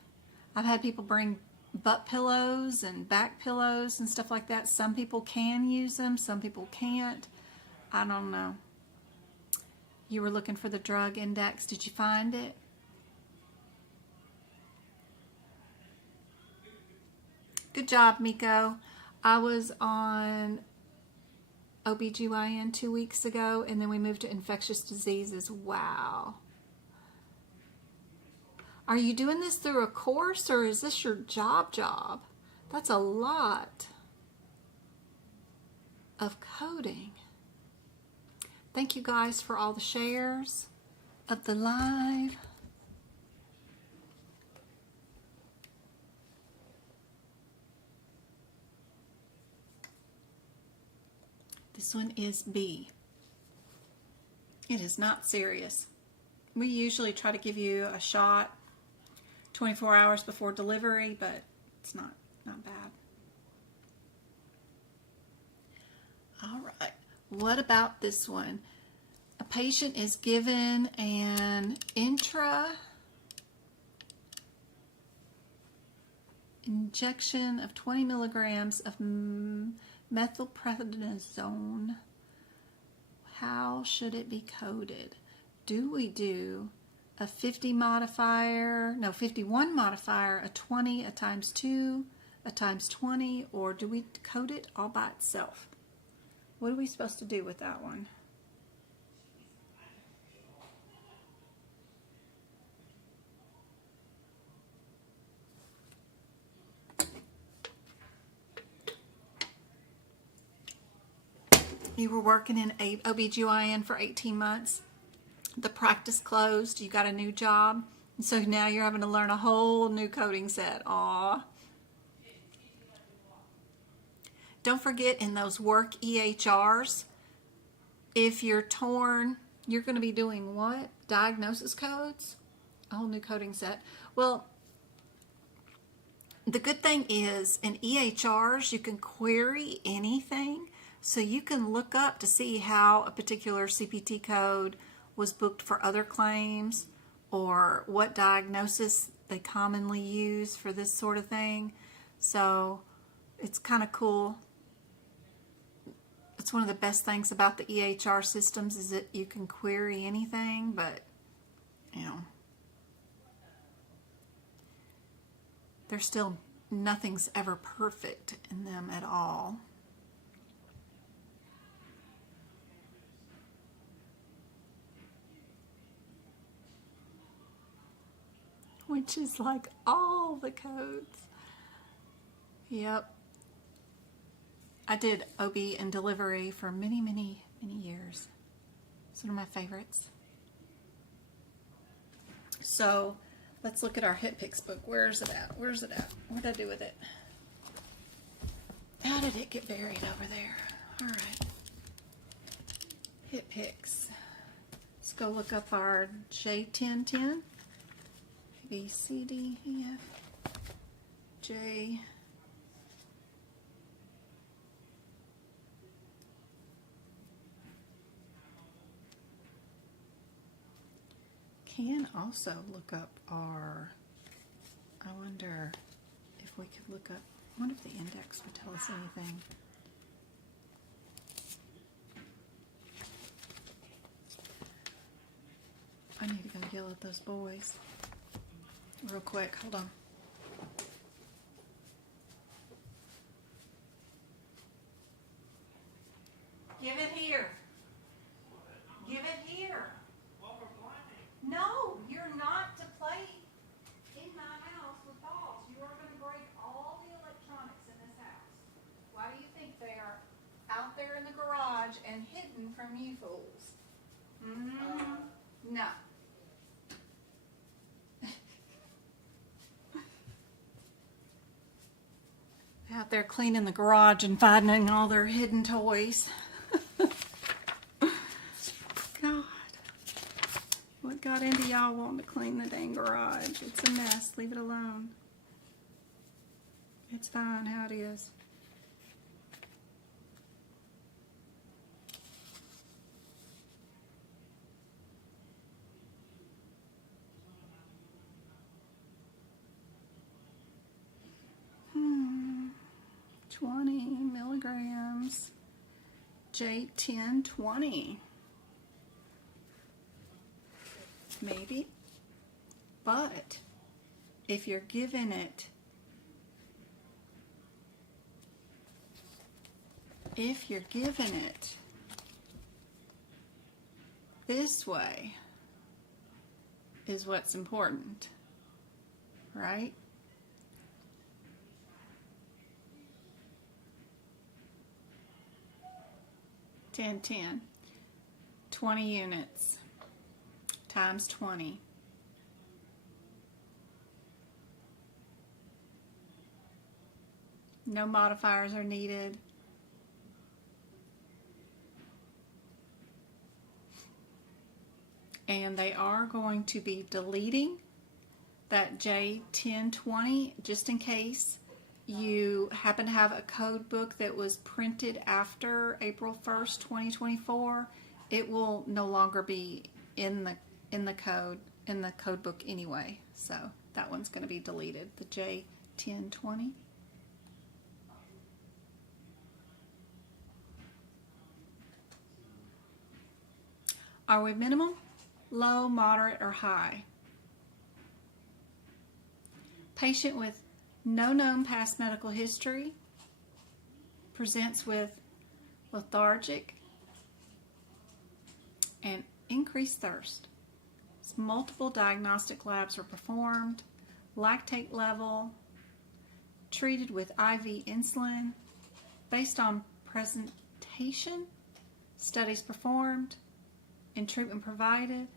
I've had people bring butt pillows and back pillows and stuff like that. Some people can use them, some people can't. I don't know. You were looking for the drug index. Did you find it? Good job, Miko. I was on OBGYN 2 weeks ago, and then we moved to infectious diseases. Wow. Are you doing this through a course, or is this your job? That's a lot of coding. Thank you guys for all the shares of the live. This one is B. It is not serious. We usually try to give you a shot 24 hours before delivery, but it's not bad. All right. What about this one? A patient is given an injection of 20 milligrams of methylprednisone. How should it be coded? Do we do a 51 modifier, a 20, a times 2, a times 20, or do we code it all by itself? What are we supposed to do with that one? You were working in OBGYN for 18 months. The practice closed. You got a new job. And so now you're having to learn a whole new coding set. Aw. Don't forget, in those work EHRs, if you're torn, you're going to be doing what? Diagnosis codes? A whole new coding set. Well, the good thing is in EHRs, you can query anything So you can look up to see how a particular CPT code was booked for other claims or what diagnosis they commonly use for this sort of thing. So it's kind of cool. It's one of the best things about the EHR systems is that you can query anything, but you know, there's still nothing's ever perfect in them at all. Which is like all the codes. Yep. I did OB and delivery for many, many, many years. It's one of my favorites. So let's look at our HitPix book. Where's it at? Where's it at? What did I do with it? How did it get buried over there? All right. HitPix. Let's go look up our J1010. B, C, D, E, F, J. Can also look up our, I wonder if we could look up, I wonder if the index would tell us anything. I need to go yell at those boys. Real quick, hold on. Give it here. Give it here. No, you're not to play in my house with balls. You are going to break all the electronics in this house. Why do you think they are out there in the garage and hidden from you fools? No. Out there cleaning the garage and finding all their hidden toys. God. What got into y'all wanting to clean the dang garage? It's a mess. Leave it alone. It's fine how it is. Hmm. 20 milligrams. J1020. Maybe. But if you're given it, this way is what's important, right? $10.10, 20 units times 20. No modifiers are needed. And they are going to be deleting that J1020 just in case you happen to have a code book that was printed after April 1st, 2024. It will no longer be in the code book anyway. So that one's going to be deleted, the J1020. Are we minimal, low, moderate, or high? Patient with no known past medical history presents with lethargic and increased thirst. Multiple diagnostic labs were performed. Lactate level treated with IV insulin. Based on presentation, studies performed, and treatment provided.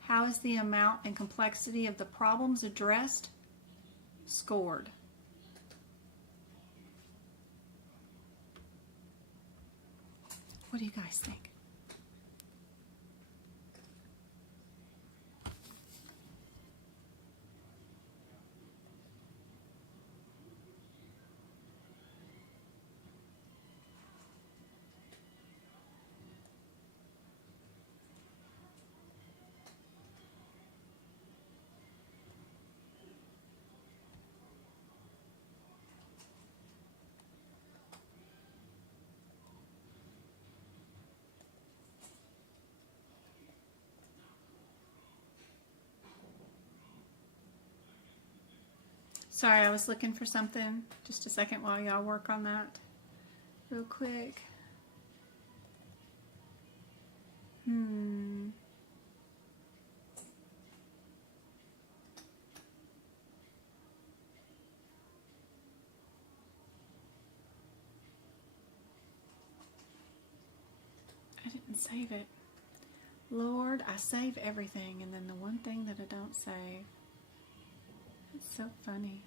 How is the amount and complexity of the problems addressed scored? What do you guys think? Sorry, I was looking for something. Just a second while y'all work on that real quick. I didn't save it. Lord, I save everything, and then the one thing that I don't save. It's so funny.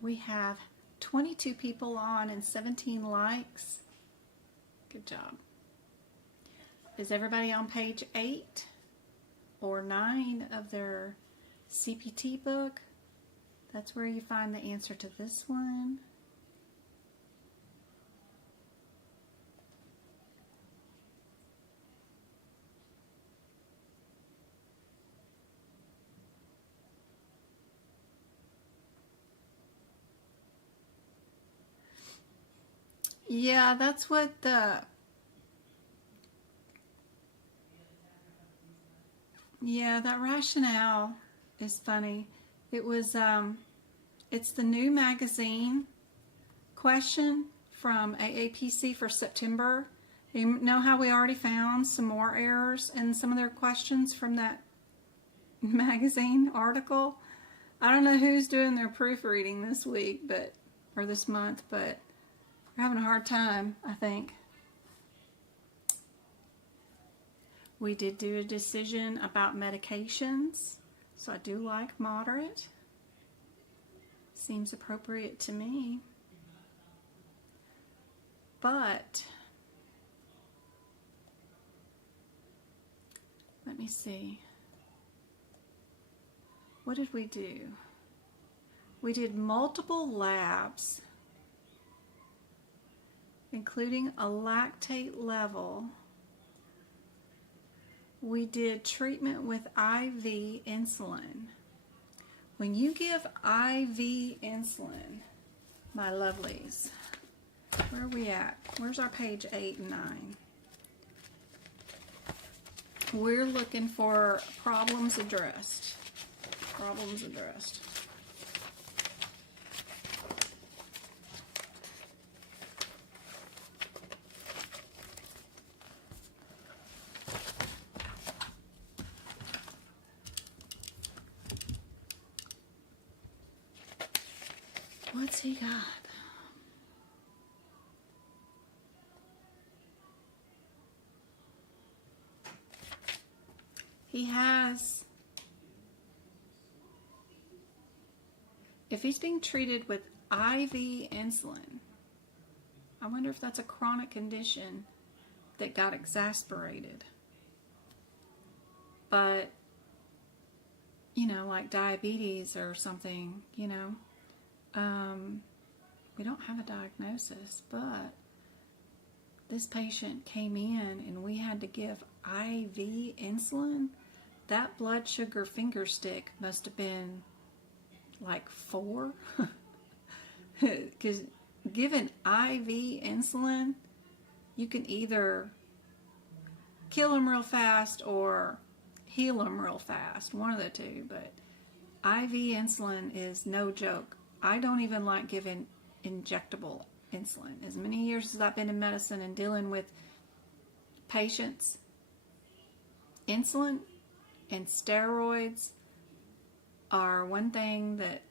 We have 22 people on and 17 likes. Good job. Is everybody on page 8 or 9 of their CPT book? That's where you find the answer to this one. Yeah, that's what the... Yeah, that rationale is funny. It was, it's the new magazine question from AAPC for September. You know how we already found some more errors in some of their questions from that magazine article? I don't know who's doing their proofreading this week, or this month, but we're having a hard time, I think. We did do a decision about medications, so I do like moderate. Seems appropriate to me. But, let me see. What did we do? We did multiple labs, including a lactate level. We did treatment with IV insulin. When you give IV insulin, my lovelies, where are we at? Where's our page 8 and 9? We're looking for problems addressed. Problems addressed. What's he got? He has, if he's being treated with IV insulin, I wonder if that's a chronic condition that got exasperated. But, you know, like diabetes or something, you know. We don't have a diagnosis, but this patient came in and we had to give IV insulin. That blood sugar finger stick must have been like 4. Because given IV insulin, you can either kill them real fast or heal them real fast. One of the two, but IV insulin is no joke. I don't even like giving injectable insulin. As many years as I've been in medicine and dealing with patients, insulin and steroids are one thing that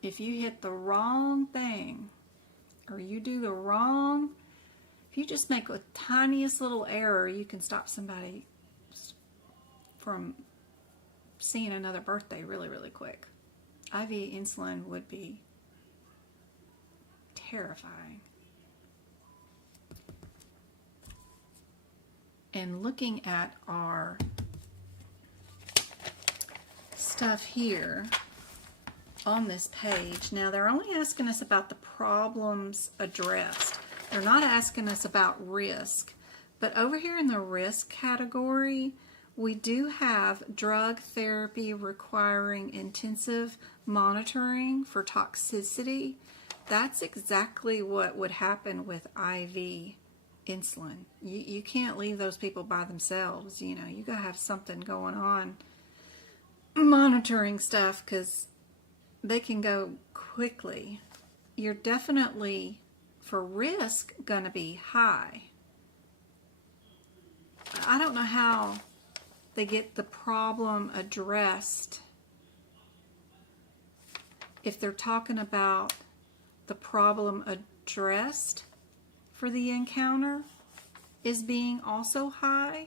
if you hit the wrong thing or you do the wrong, if you just make a tiniest little error, you can stop somebody from seeing another birthday really, really quick. IV insulin would be terrifying. And looking at our stuff here on this page, now they're only asking us about the problems addressed. They're not asking us about risk. But over here in the risk category, we do have drug therapy requiring intensive monitoring for toxicity. that's exactly what would happen with IV insulin. You can't leave those people by themselves. You know, you gotta have something going on, monitoring stuff, because they can go quickly. You're definitely, for risk, gonna be high. I don't know how they get the problem addressed if they're talking about the problem addressed for the encounter is being also high,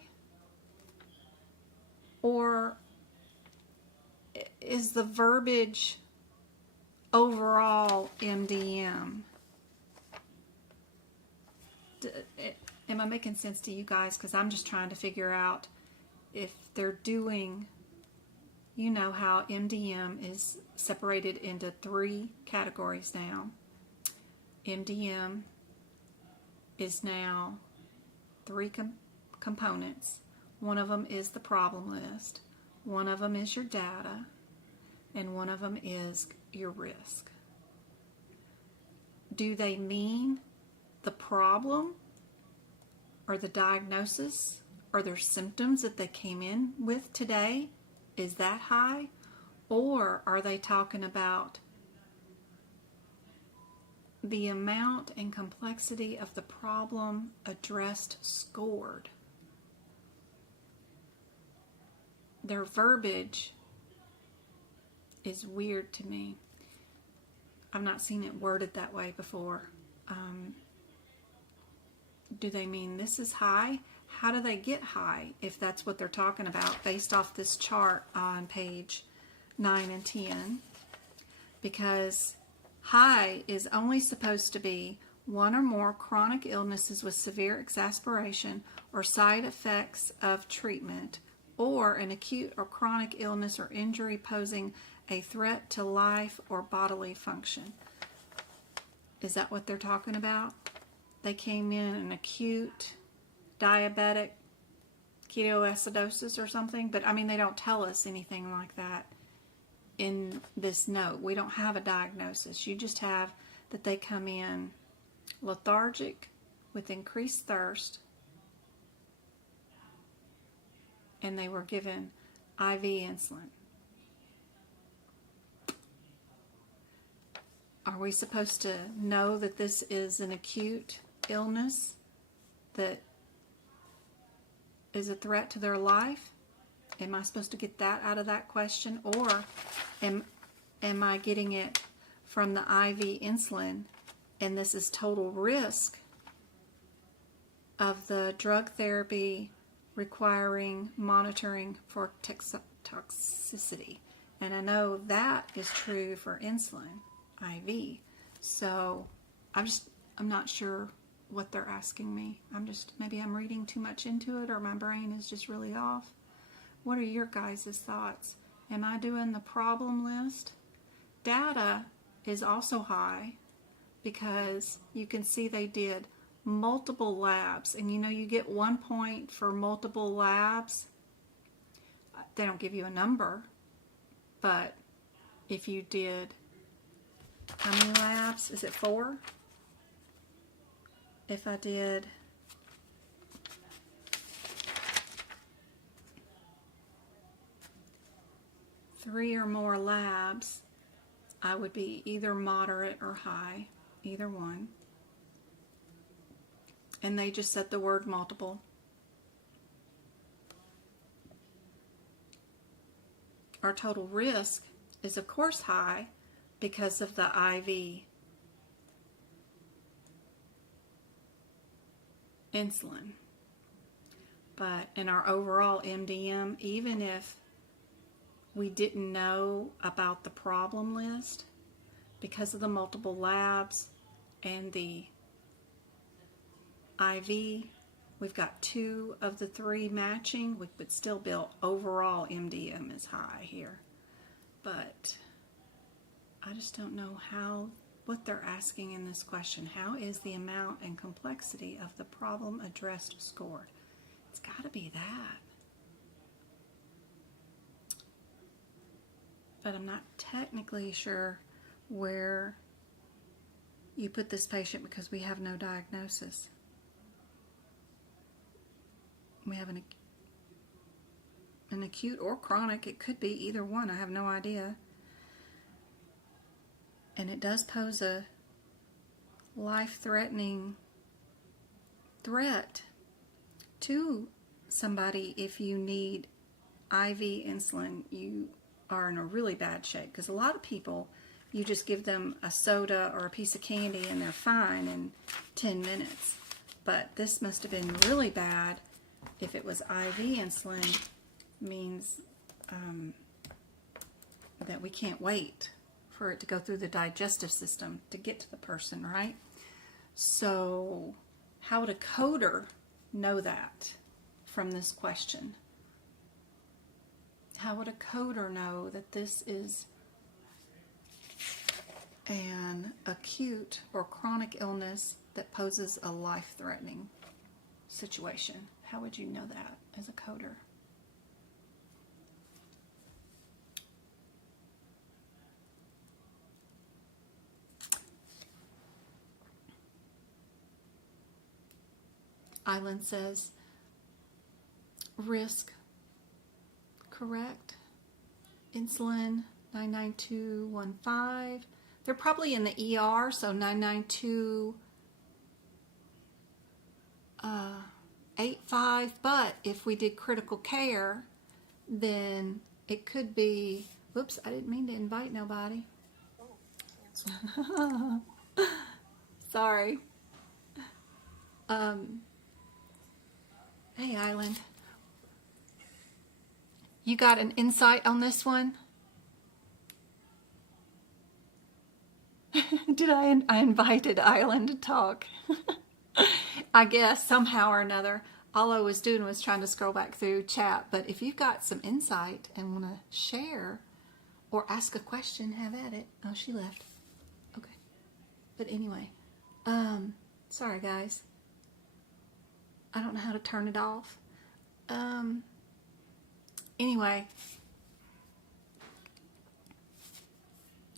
or is the verbiage overall MDM? Am I making sense to you guys? Because I'm just trying to figure out if they're doing, you know how MDM is separated into 3 categories now. MDM is now 3 components. One of them is the problem list, one of them is your data, and one of them is your risk. Do they mean the problem or the diagnosis or their symptoms that they came in with today? Is that high? Or are they talking about the amount and complexity of the problem addressed scored? Their verbiage is weird to me. I've not seen it worded that way before. Do they mean this is high? How do they get high if that's what they're talking about based off this chart on page 9 and 10? Because high is only supposed to be 1 or more chronic illnesses with severe exacerbation or side effects of treatment, or an acute or chronic illness or injury posing a threat to life or bodily function. Is that what they're talking about? They came in an acute diabetic ketoacidosis or something, but I mean, they don't tell us anything like that in this note. We don't have a diagnosis. You just have that they come in lethargic with increased thirst, and they were given IV insulin. Are we supposed to know that this is an acute illness that is a threat to their life? Am I supposed to get that out of that question? Or am I getting it from the IV insulin and this is total risk of the drug therapy requiring monitoring for toxicity? And I know that is true for insulin IV. So I'm not sure what they're asking me. Maybe I'm reading too much into it, or my brain is just really off. What are your guys' thoughts? Am I doing the problem list? Data is also high because you can see they did multiple labs, and you know you get 1 point for multiple labs. They don't give you a number, but if you did, how many labs? Is it 4? If I did 3 or more labs, I would be either moderate or high, either one. And they just said the word multiple. Our total risk is of course high because of the IV insulin. But in our overall MDM, even if we didn't know about the problem list, because of the multiple labs and the IV, we've got 2 of the 3 matching, we would still build overall MDM is high here. But I just don't know what they're asking in this question. How is the amount and complexity of the problem addressed scored? It's got to be that. But I'm not technically sure where you put this patient because we have no diagnosis. We have an acute or chronic. It could be either one. I have no idea. And it does pose a life-threatening threat to somebody. If you need IV insulin, you are in a really bad shape, because a lot of people, you just give them a soda or a piece of candy and they're fine in 10 minutes. But this must have been really bad. If it was IV insulin, means that we can't wait for it to go through the digestive system to get to the person, right? So how would a coder know that from this question? How would a coder know that this is an acute or chronic illness that poses a life-threatening situation? How would you know that as a coder? Island says risk, correct. Insulin 99215. They're probably in the ER, so 99285. But if we did critical care, then it could be. Whoops! I didn't mean to invite nobody. Sorry. Hey, Island. You got an insight on this one? Did I invited Island to talk? I guess somehow or another. All I was doing was trying to scroll back through chat. But if you've got some insight and want to share or ask a question, have at it. Oh, she left. Okay. But anyway, sorry guys. I don't know how to turn it off. Anyway,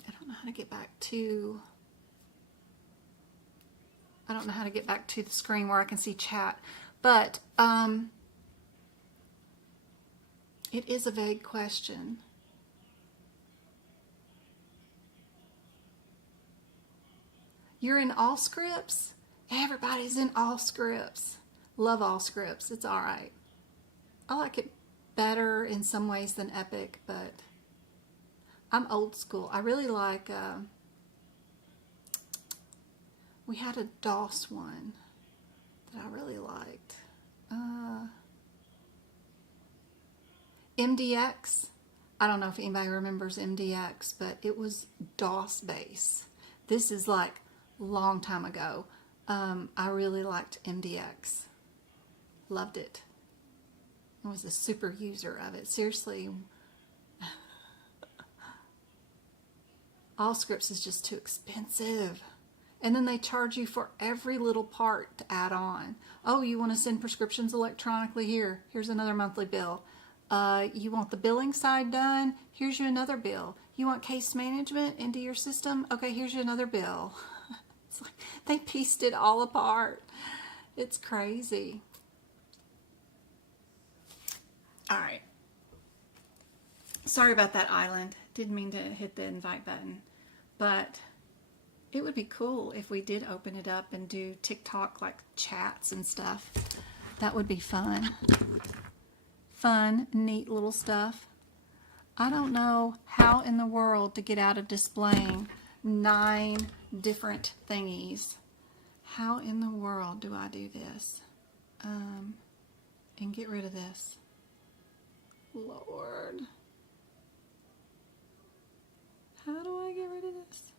I don't know how to get back to the screen where I can see chat. But it is a vague question. You're in all scripts? Everybody's in all scripts. Love all scripts. It's all right. I like it better in some ways than Epic, but I'm old school. I really like, we had a DOS one that I really liked. MDX. I don't know if anybody remembers MDX, but it was DOS base. This is like a long time ago. I really liked MDX. Loved it. I was a super user of it. Seriously. Allscripts is just too expensive. And then they charge you for every little part to add on. Oh, you want to send prescriptions electronically? Here's another monthly bill. You want the billing side done? Here's you another bill. You want case management into your system? Okay, here's you another bill. It's like they pieced it all apart. It's crazy. All right. Sorry about that, Island. Didn't mean to hit the invite button. But it would be cool if we did open it up and do TikTok like chats and stuff. That would be fun. Fun, neat little stuff. I don't know how in the world to get out of displaying 9 different thingies. How in the world do I do this? And get rid of this. Lord. How do I get rid of this?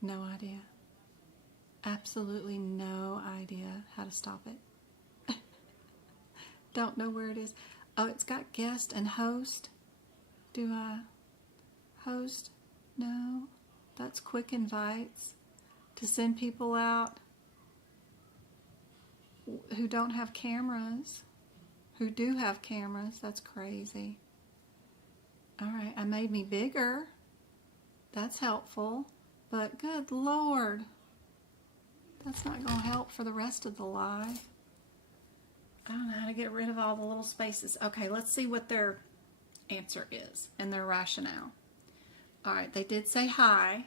No idea. Absolutely no idea how to stop it. Don't know where it is. Oh, it's got guest and host. Do I host? No. That's quick invites to send people out who don't have cameras. who do have cameras. That's crazy. All right, I made me bigger. That's helpful. But good Lord, that's not going to help for the rest of the live. I don't know how to get rid of all the little spaces. Okay, let's see what their answer is and their rationale. All right, they did say hi,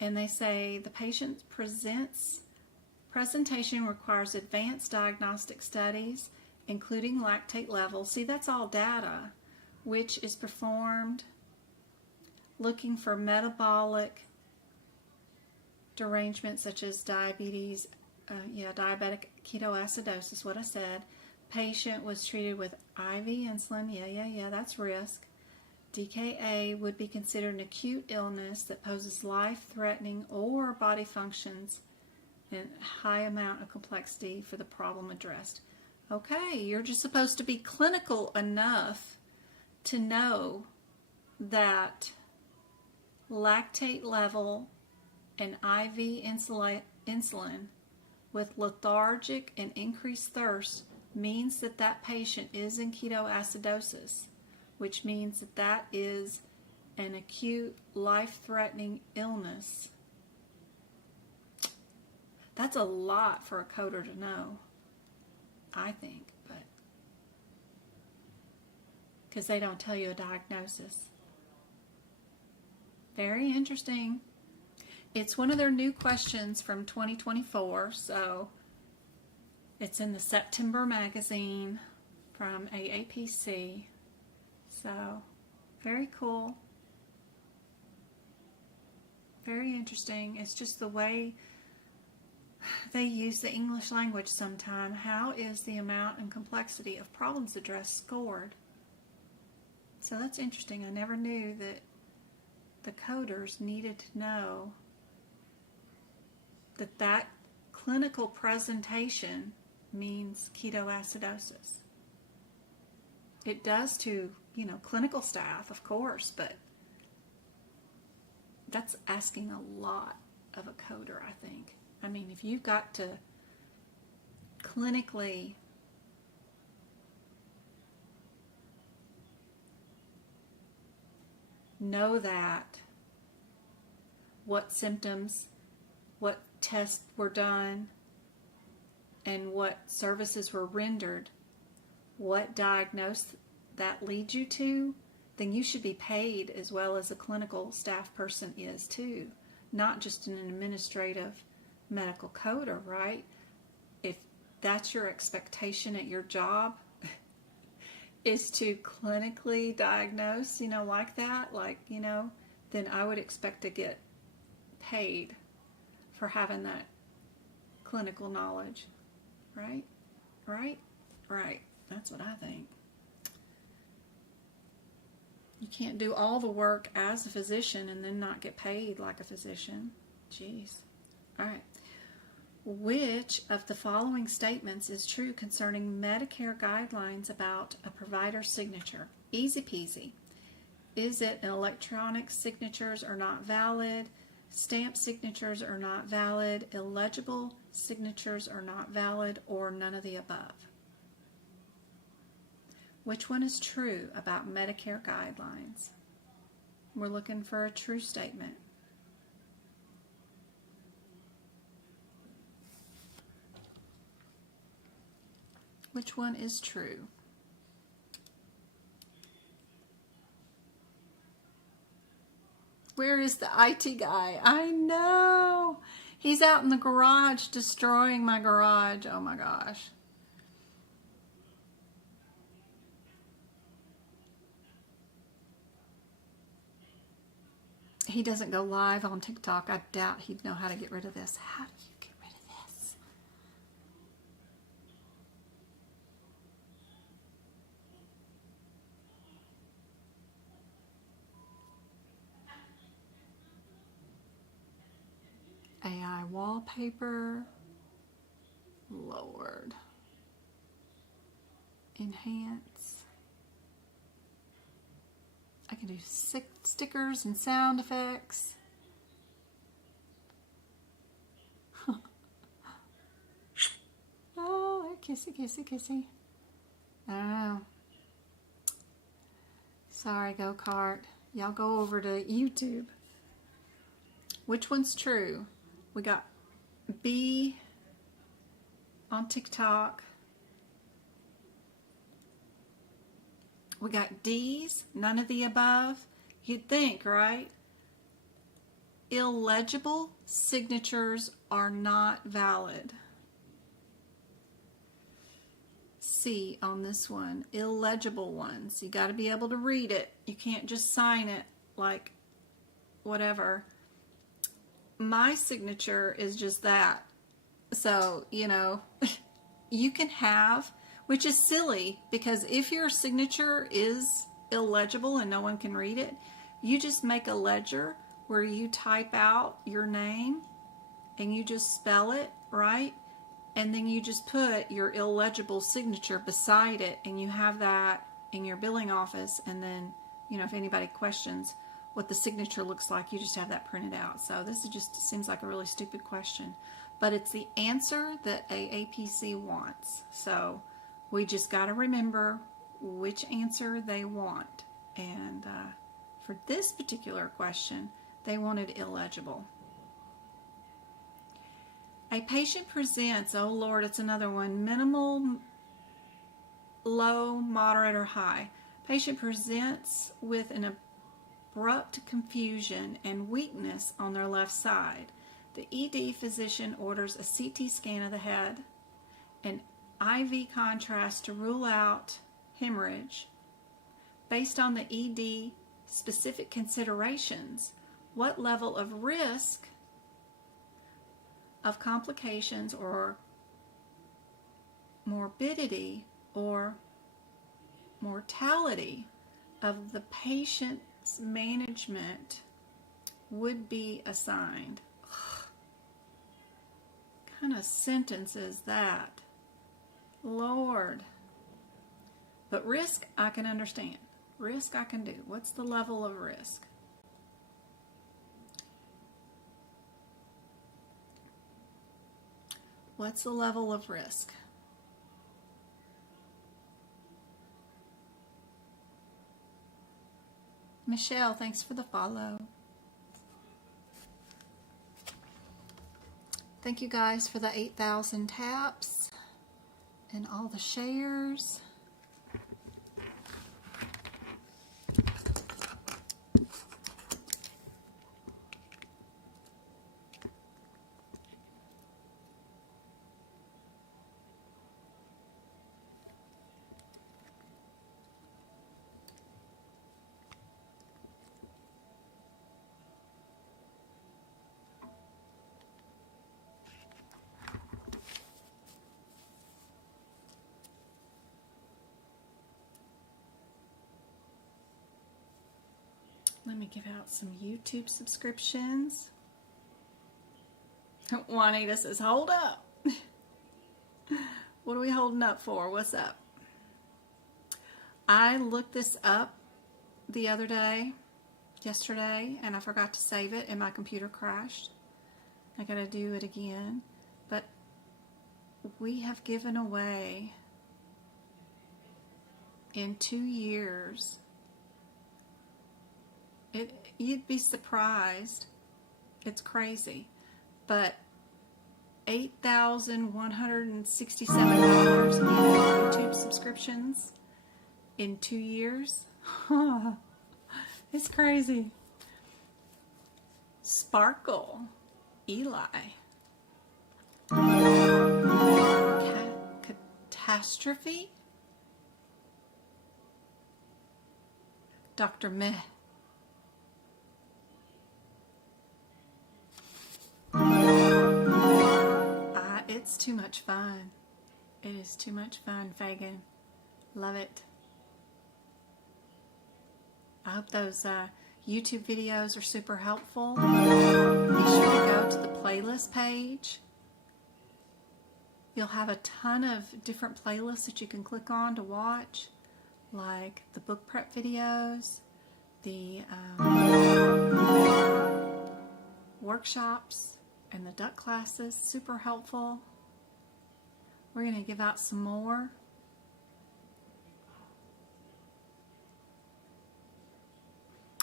and they say the patient's presentation requires advanced diagnostic studies, including lactate levels. See, that's all data, which is performed looking for metabolic derangements such as diabetes, diabetic ketoacidosis, what I said. Patient was treated with IV insulin, that's risk. DKA would be considered an acute illness that poses life-threatening or body functions in high amount of complexity for the problem addressed. Okay, you're just supposed to be clinical enough to know that lactate level and IV insulin with lethargic and increased thirst means that that patient is in ketoacidosis, which means that that is an acute life-threatening illness. That's a lot for a coder to know, I think, but because they don't tell you a diagnosis. Very interesting. It's one of their new questions from 2024, so it's in the September magazine from AAPC. So, very cool. Very interesting. It's just the way they use the English language sometime. How is the amount and complexity of problems addressed scored? So that's interesting. I never knew that the coders needed to know that that clinical presentation means ketoacidosis. It does to, clinical staff, of course, but that's asking a lot of a coder, I think. I mean, if you've got to clinically know that, what symptoms, what tests were done, and what services were rendered, what diagnosis that leads you to, then you should be paid as well as a clinical staff person is too, not just an administrative medical coder, right? If that's your expectation at your job, is to clinically diagnose, like that, then I would expect to get paid for having that clinical knowledge, right? Right? Right. That's what I think. You can't do all the work as a physician and then not get paid like a physician. Jeez. All right. Which of the following statements is true concerning Medicare guidelines about a provider's signature? Easy peasy. Is it electronic signatures are not valid? Stamp signatures are not valid? Illegible signatures are not valid? Or none of the above? Which one is true about Medicare guidelines? We're looking for a true statement. Which one is true? Where is the IT guy? I know. He's out in the garage destroying my garage. Oh my gosh. He doesn't go live on TikTok. I doubt he'd know how to get rid of this. How do you get rid of this? AI wallpaper. Lord. Enhance. I can do stickers and sound effects. Oh, kissy, kissy, kissy. I don't know. Sorry, go-kart. Y'all go over to YouTube. Which one's true? We got B on TikTok. We got D's, none of the above. You'd think, right? Illegible signatures are not valid. C on this one, illegible ones. You got to be able to read it. You can't just sign it like whatever. My signature is just that. So, you know, you can have, which is silly, because if your signature is illegible and no one can read it, you just make a ledger where you type out your name and you just spell it, right? And then you just put your illegible signature beside it, and you have that in your billing office. And then, you know, if anybody questions what the signature looks like, you just have that printed out. So this is just seems like a really stupid question, but it's the answer that AAPC wants. So we just got to remember which answer they want. And for this particular question, they wanted illegible. A patient presents, oh Lord, it's another one, minimal, low, moderate, or high. Patient presents with an abrupt confusion and weakness on their left side. The ED physician orders a CT scan of the head, an IV contrast to rule out hemorrhage. Based on the ED specific considerations, what level of risk of complications or morbidity or mortality of the patient's management would be assigned? What kind of sentence is that? Lord. But risk I can understand. Risk I can do. What's the level of risk? What's the level of risk? Michelle, thanks for the follow. Thank you guys for the 8,000 taps and all the shares. Let me give out some YouTube subscriptions. Juanita says, hold up. What are we holding up for? What's up? I looked this up the other day, yesterday, and I forgot to save it and my computer crashed. I gotta do it again. But we have given away in 2 years, you'd be surprised. It's crazy. But $8,167 in YouTube subscriptions in 2 years. It's crazy. Sparkle. Eli. Catastrophe. Dr. Meh. It's too much fun. It is too much fun, Fagan. Love it. I hope those YouTube videos are super helpful. Be sure to go to the playlist page. You'll have a ton of different playlists that you can click on to watch, like the book prep videos, the workshops, and the duck classes. Super helpful. We're going to give out some more.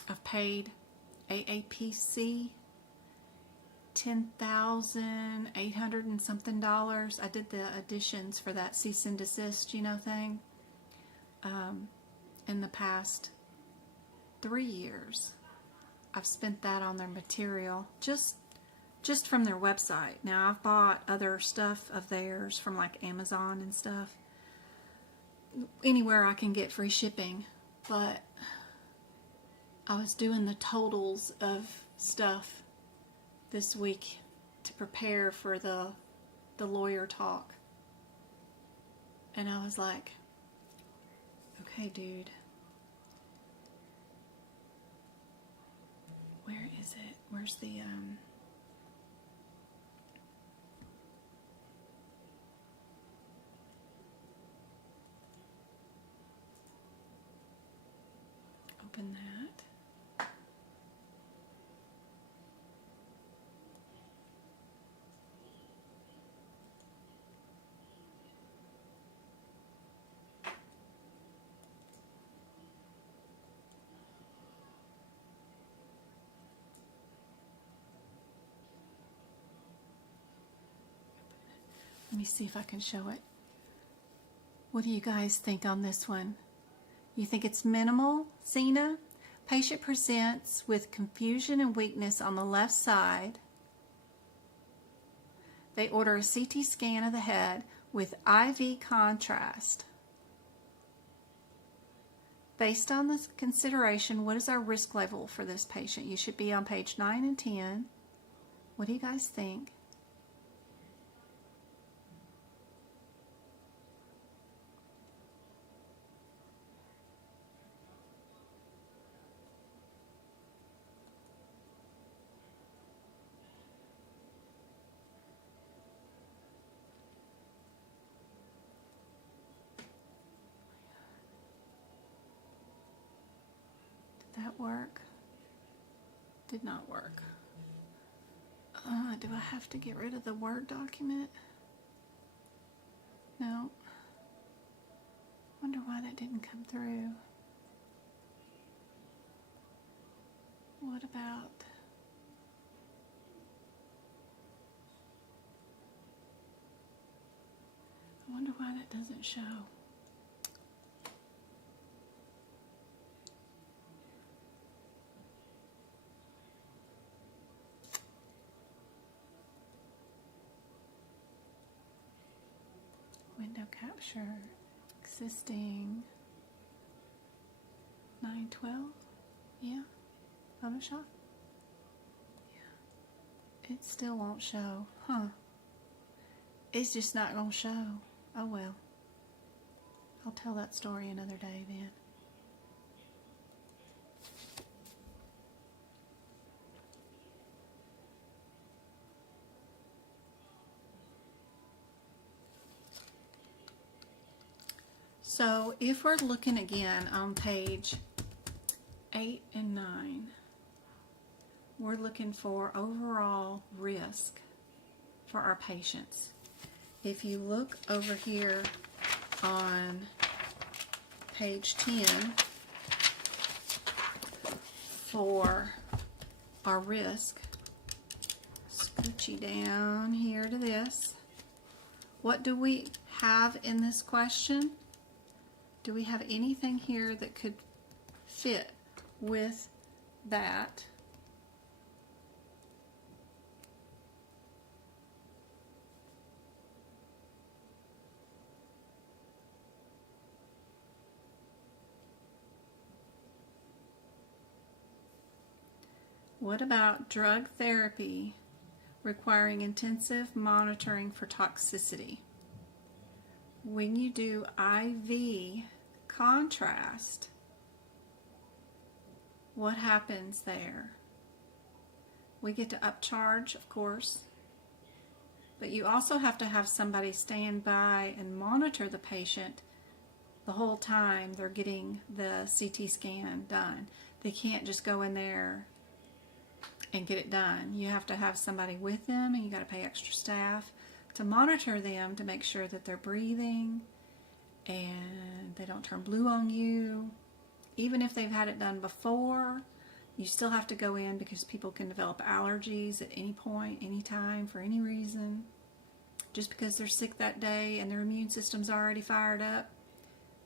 I've paid aapc $10,800 and something. I did the additions for that cease and desist, thing, in the past 3 years. I've spent that on their material, just from their website. Now, I've bought other stuff of theirs from like Amazon and stuff, anywhere I can get free shipping, but I was doing the totals of stuff this week to prepare for the lawyer talk, and I was like, okay, dude, where is it? Where's the open that. Let me see if I can show it. What do you guys think on this one? You think it's minimal, Cena? Patient presents with confusion and weakness on the left side. They order a CT scan of the head with IV contrast. Based on this consideration, what is our risk level for this patient? You should be on page 9 and 10. What do you guys think? That work? Did not work. Do I have to get rid of the Word document? No. Wonder why that didn't come through. What about... I wonder why that doesn't show. Window capture, existing, 912, yeah, Photoshop, yeah, it still won't show, huh, it's just not gonna show. Oh well, I'll tell that story another day then. So if we're looking again on page 8 and 9, we're looking for overall risk for our patients. If you look over here on page 10 for our risk, scoochie down here to this, what do we have in this question? Do we have anything here that could fit with that? What about drug therapy requiring intensive monitoring for toxicity? When you do IV contrast, what happens there? We get to upcharge, of course, but you also have to have somebody stand by and monitor the patient the whole time they're getting the CT scan done. They can't just go in there and get it done. You have to have somebody with them, and you got to pay extra staff to monitor them to make sure that they're breathing and they don't turn blue on you. Even if they've had it done before, You still have to go in because people can develop allergies at any point, any time, for any reason. Just because they're sick that day and their immune system's already fired up,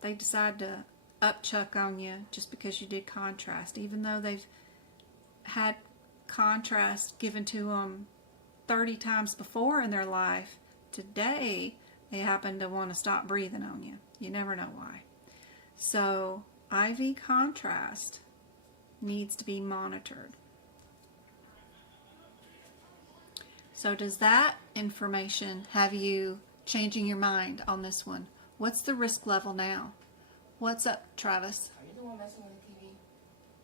they decide to upchuck on you just because you did contrast, even though they've had contrast given to them 30 times before in their life. Today, they happen to want to stop breathing on you. You never know why. So, IV contrast needs to be monitored. So does that information have you changing your mind on this one? What's the risk level now? What's up, Travis? Are you the one messing with the TV?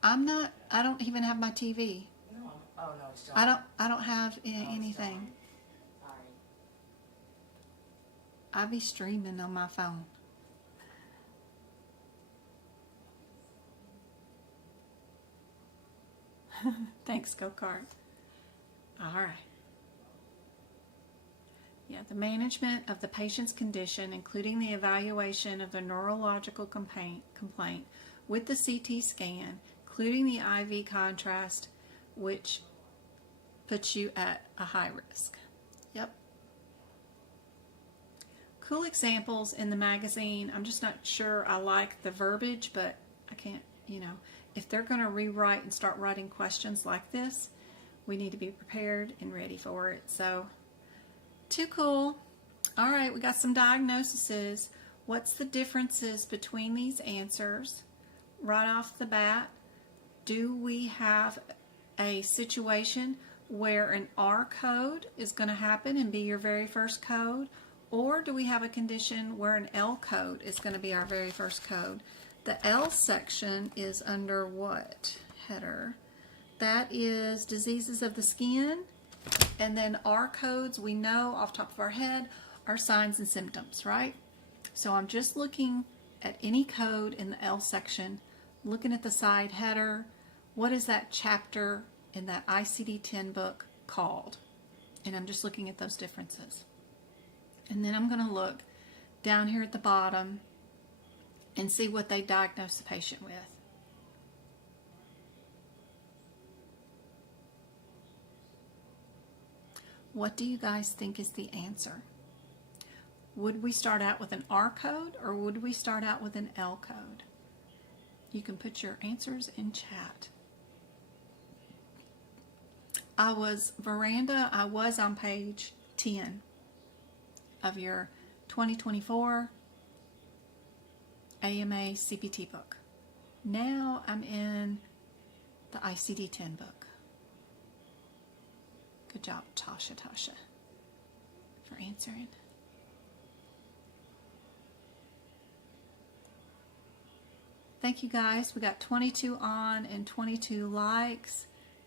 I'm not. I don't even have my TV. No. Oh no, it's John. I don't have anything. Sorry. I be streaming on my phone. Thanks, Go-Kart. All right. Yeah, the management of the patient's condition, including the evaluation of the neurological complaint with the CT scan, including the IV contrast, which puts you at a high risk. Yep. Cool examples in the magazine. I'm just not sure I like the verbiage, but I can't, if they're going to rewrite and start writing questions like this, we need to be prepared and ready for it. So, too cool. All right, we got some diagnoses. What's the differences between these answers? Right off the bat, do we have a situation where an R code is going to happen and be your very first code? Or do we have a condition where an L code is going to be our very first code? The L section is under what header? That is diseases of the skin. And then R codes, we know off the top of our head, are signs and symptoms, right? So I'm just looking at any code in the L section, looking at the side header. What is that chapter in that ICD-10 book called? And I'm just looking at those differences. And then I'm going to look down here at the bottom and see what they diagnose the patient with. What do you guys think is the answer? Would we start out with an R code or would we start out with an L code? You can put your answers in chat. I was on page 10 of your 2024 AMA CPT book. Now I'm in the ICD-10 book. Good job, Tasha, for answering. Thank you guys. We got 22 on and 22 likes.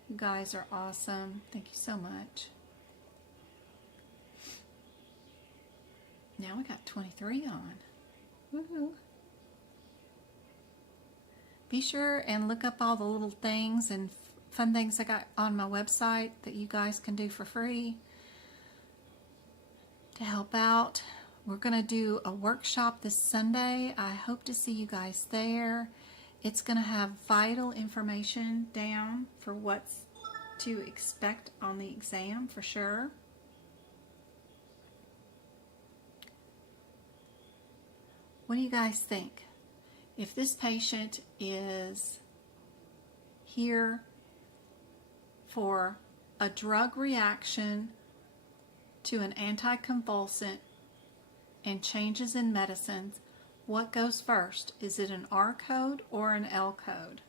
You guys are awesome. Thank you so much. Now we got 23 on. Woohoo. Be sure and look up all the little things and fun things I got on my website that you guys can do for free to help out. We're going to do a workshop this Sunday. I hope to see you guys there. It's going to have vital information down for what's to expect on the exam for sure. What do you guys think? If this patient is here for a drug reaction to an anticonvulsant and changes in medicines, what goes first? Is it an R code or an L code?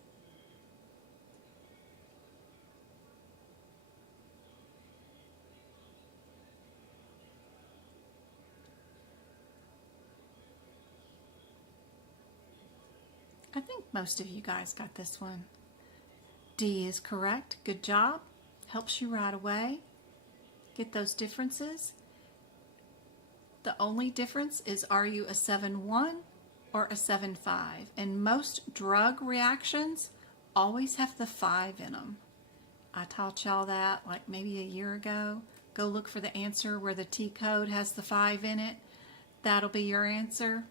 I think most of you guys got this one. D is correct. Good job. Helps you right away. Get those differences. The only difference is, are you a 7-1 or a 7-5? And most drug reactions always have the 5 in them. I taught y'all that like maybe a year ago. Go look for the answer where the T code has the 5 in it. That'll be your answer.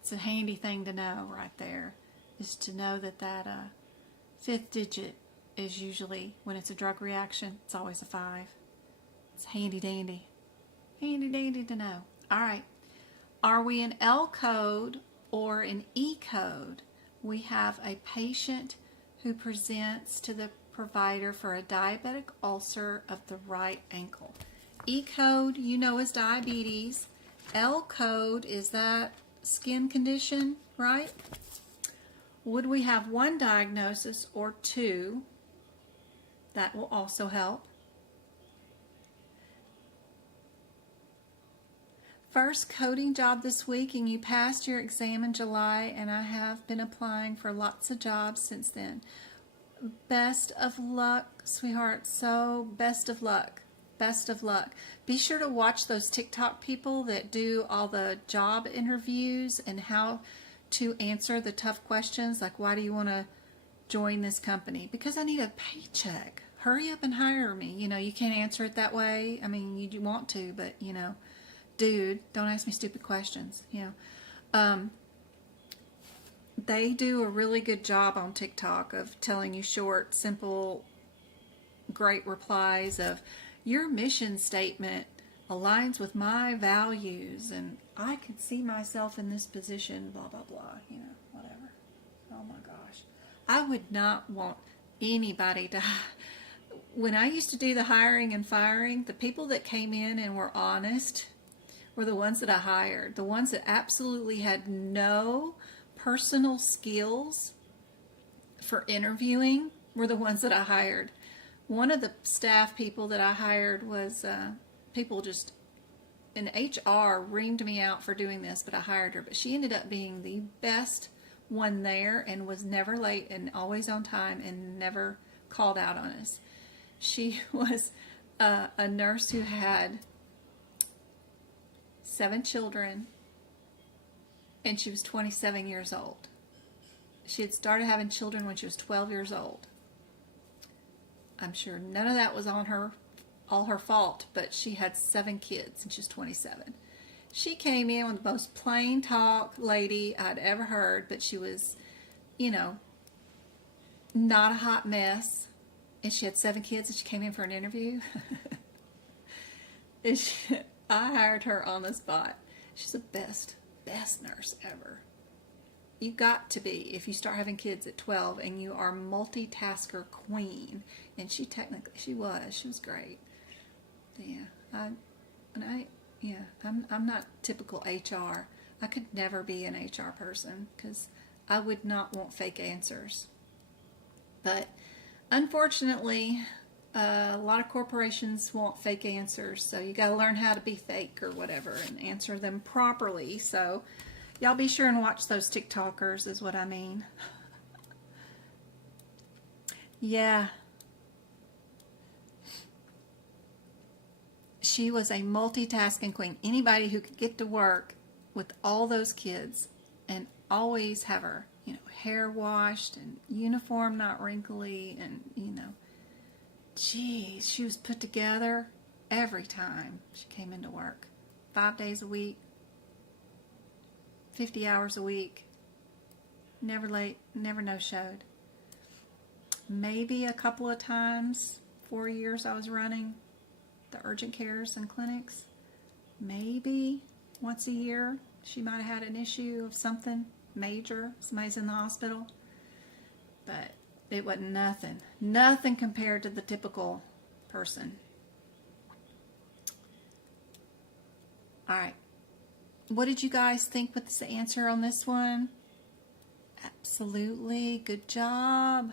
It's a handy thing to know right there, is to know that Fifth digit is usually, when it's a drug reaction, it's always a 5. It's handy dandy. Handy dandy to know. All right. Are we in L code or in E code? We have a patient who presents to the provider for a diabetic ulcer of the right ankle. E code, you know, is diabetes. L code is that skin condition, right? Would we have one diagnosis or two? That will also help. First coding job this week, and you passed your exam in July, and I have been applying for lots of jobs since then. Best of luck, sweetheart. So best of luck. Best of luck. Be sure to watch those TikTok people that do all the job interviews and how to answer the tough questions, like why do you want to join this company? Because I need a paycheck. Hurry up and hire me. You know, you can't answer it that way. I mean, you want to, but you know, dude, don't ask me stupid questions. You know, they do a really good job on TikTok of telling you short, simple, great replies of your mission statement aligns with my values and I could see myself in this position, blah, blah, blah, you know, whatever. Oh my gosh. I would not want anybody to, when I used to do the hiring and firing, the people that came in and were honest were the ones that I hired. The ones that absolutely had no personal skills for interviewing were the ones that I hired. One of the staff people that I hired was people just in HR reamed me out for doing this, but I hired her. But she ended up being the best one there and was never late and always on time and never called out on us. She was a nurse who had 7 children, and she was 27 years old. She had started having children when she was 12 years old. I'm sure none of that was on her, all her fault, but she had 7 kids and she's 27. She came in with the most plain talk lady I'd ever heard, but she was, you know, not a hot mess. And she had 7 kids and she came in for an interview. And I hired her on the spot. She's the best nurse ever. You got to be, if you start having kids at 12 and you are multitasker queen. And she was great. Yeah, I'm not typical HR. I could never be an HR person because I would not want fake answers. But unfortunately, a lot of corporations want fake answers, so you got to learn how to be fake or whatever and answer them properly. So y'all be sure and watch those TikTokers is what I mean. Yeah. She was a multitasking queen. Anybody who could get to work with all those kids and always have her, you know, hair washed and uniform not wrinkly and, you know, geez, she was put together every time she came into work. 5 days a week, 50 hours a week, never late, never no-showed. Maybe a couple of times, 4 years I was running the urgent cares and clinics. Maybe once a year she might have had an issue of something major. Somebody's in the hospital. But it wasn't nothing compared to the typical person. Alright, what did you guys think with the answer on this one? Absolutely, good job.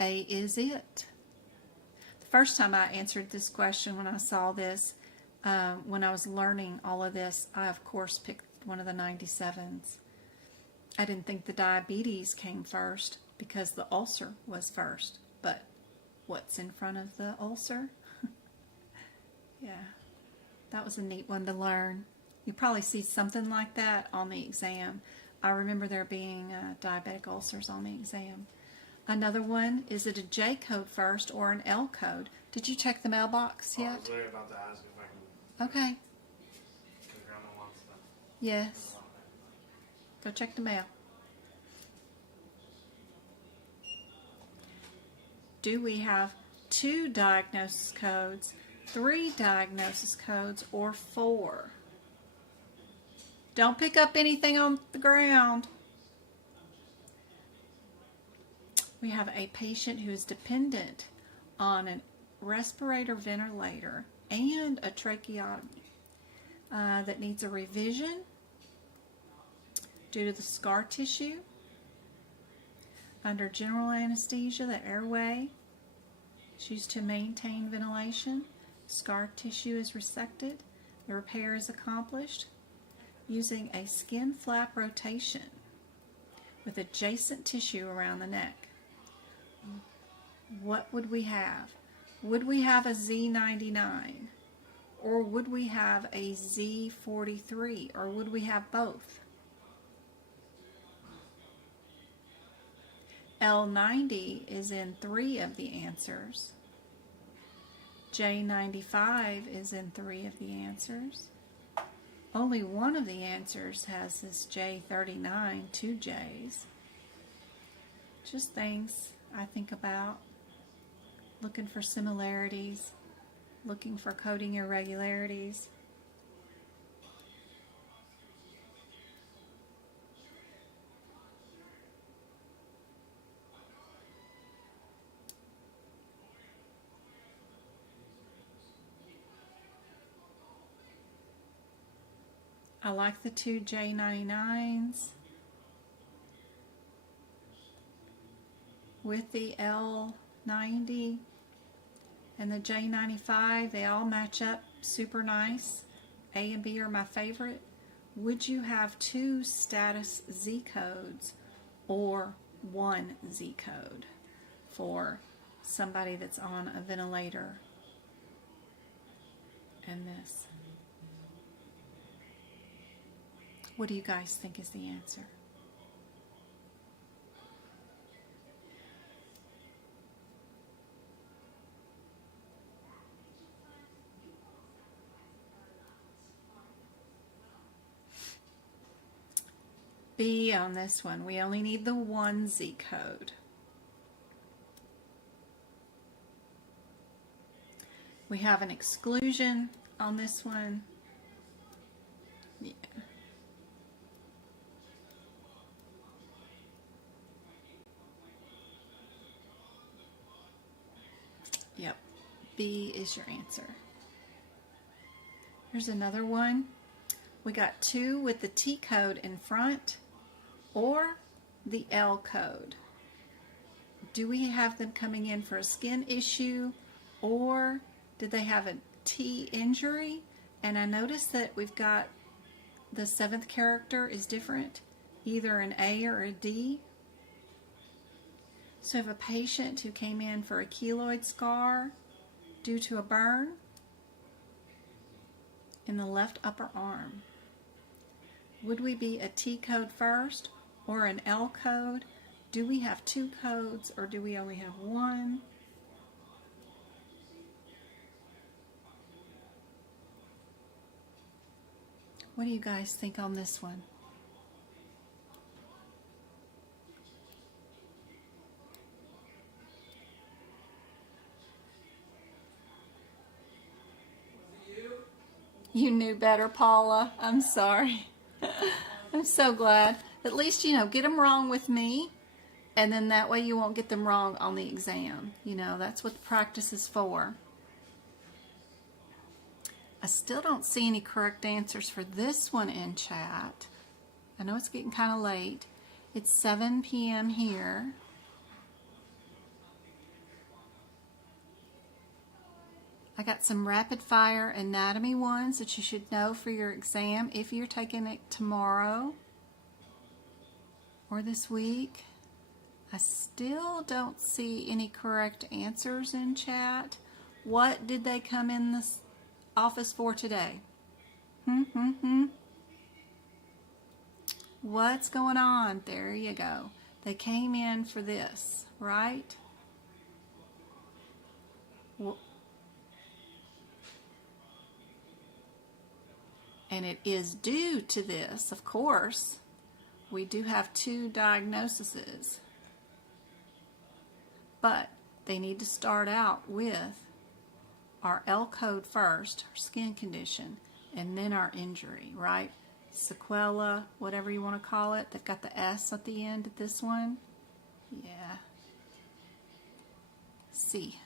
A is it. The first time I answered this question when I saw this, when I was learning all of this, I of course picked one of the 97s. I didn't think the diabetes came first because the ulcer was first. But what's in front of the ulcer? Yeah, that was a neat one to learn. You probably see something like that on the exam. I remember there being diabetic ulcers on the exam. Another one, is it a J code first or an L code? Did you check the mailbox yet? I was literally about to ask if I can. Okay. Because Grandma wants them. Yes. Go check the mail. do we have 2 diagnosis codes, 3 diagnosis codes, or 4? Don't pick up anything on the ground. We have a patient who is dependent on a respirator ventilator and a tracheotomy that needs a revision due to the scar tissue. Under general anesthesia, the airway is used to maintain ventilation. Scar tissue is resected. The repair is accomplished using a skin flap rotation with adjacent tissue around the neck. What would we have? Would we have a Z99? Or would we have a Z43? Or would we have both? L90 is in 3 of the answers. J95 is in 3 of the answers. Only one of the answers has this J39, 2 J's. Just things I think about. Looking for similarities, looking for coding irregularities. I like the 2 J99s with the L90 and the J95. They all match up super nice. A and B are my favorite. Would you have 2 status Z codes or 1 Z code for somebody that's on a ventilator and this? What do you guys think is the answer? B on this one. We only need the 1 Z code. We have an exclusion on this one. Yeah. Yep, B is your answer. Here's another one. We got 2 with the T code in front or the L code. Do we have them coming in for a skin issue, or did they have a T injury? And I noticed that we've got the 7th character is different, either an A or a D. So if a patient who came in for a keloid scar due to a burn in the left upper arm, would we be a T code first or an L code? Do we have 2 codes or do we only have 1? What do you guys think on this one? You knew better, Paula. I'm sorry. I'm so glad. At least, get them wrong with me, and then that way you won't get them wrong on the exam. That's what the practice is for. I still don't see any correct answers for this one in chat. I know it's getting kind of late. It's 7 p.m. here. I got some rapid fire anatomy ones that you should know for your exam if you're taking it tomorrow or this week. I still don't see any correct answers in chat. What did they come in this office for today? What's going on? There you go. They came in for this, right? Well, and it is due to this, of course. We do have 2 diagnoses. But they need to start out with our L code first, our skin condition, and then our injury, right? Sequela, whatever you want to call it. They've got the S at the end of this one. Yeah. C.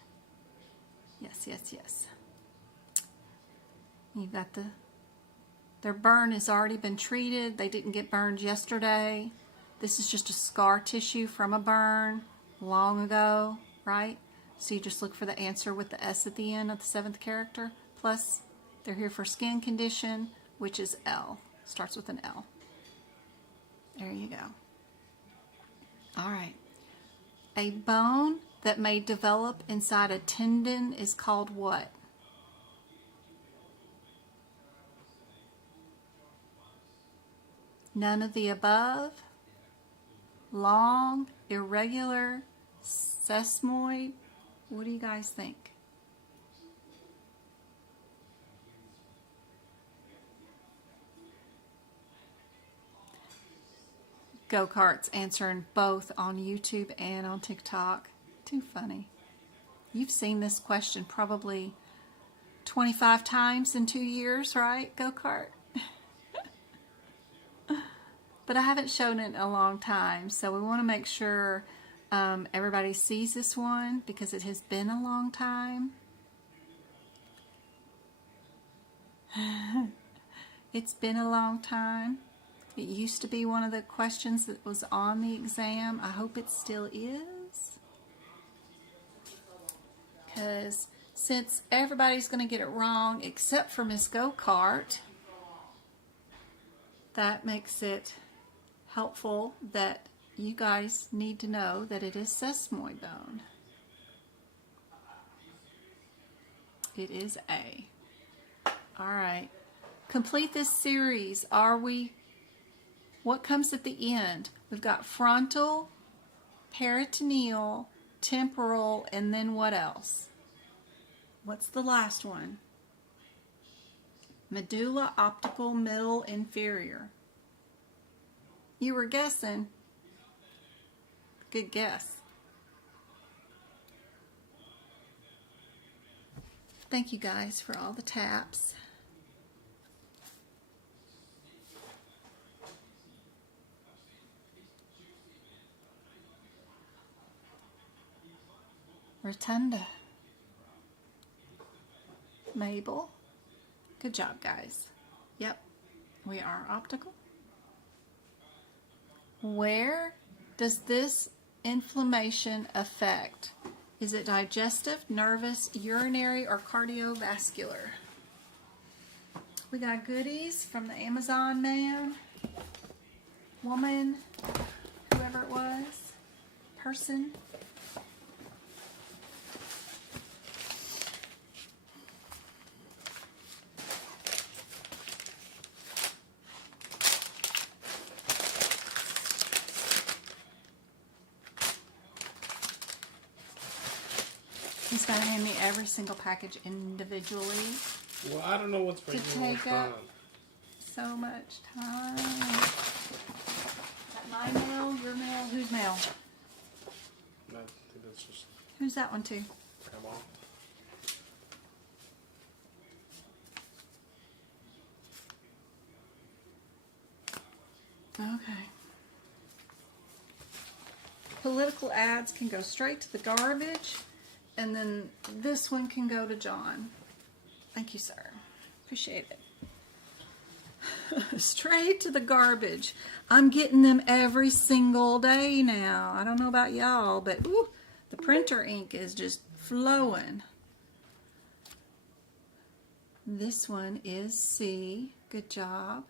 Yes, yes, yes. You've got their burn has already been treated. They didn't get burned yesterday. This is just a scar tissue from a burn long ago, right? So you just look for the answer with the S at the end of the 7th character. Plus, they're here for skin condition, which is L. Starts with an L. There you go. All right. A bone that may develop inside a tendon is called what? None of the above. Long, irregular, sesamoid. What do you guys think? Go-karts answering both on YouTube and on TikTok. Too funny. You've seen this question probably 25 times in 2 years, right? Go-kart. But I haven't shown it in a long time, so we want to make sure everybody sees this one because it has been a long time. It's been a long time. It used to be one of the questions that was on the exam. I hope it still is. Because since everybody's going to get it wrong except for Miss Go-Kart, that makes it helpful that you guys need to know that it is sesamoid bone. It is A. All right. Complete this series. What comes at the end? We've got frontal, peritoneal, temporal, and then what else? What's the last one? Medulla, optical, middle, inferior. You were guessing. Good guess. Thank you guys for all the taps. Rotunda. Mabel. Good job, guys. Yep, we are optical. Where does this inflammation affect? Is it digestive, nervous, urinary, or cardiovascular? We got goodies from the Amazon man, woman, whoever it was, person. He's going to hand me every single package individually. Well, I don't know what's To making take up so much time. Is that my mail? Your mail? Whose mail? I think that's just Who's that one to? Grandma. Okay. Political ads can go straight to the garbage, and then this one can go to John. Thank you, sir. Appreciate it. Straight to the garbage. I'm getting them every single day now. I don't know about y'all, but ooh, the printer ink is just flowing. This one is C. Good job.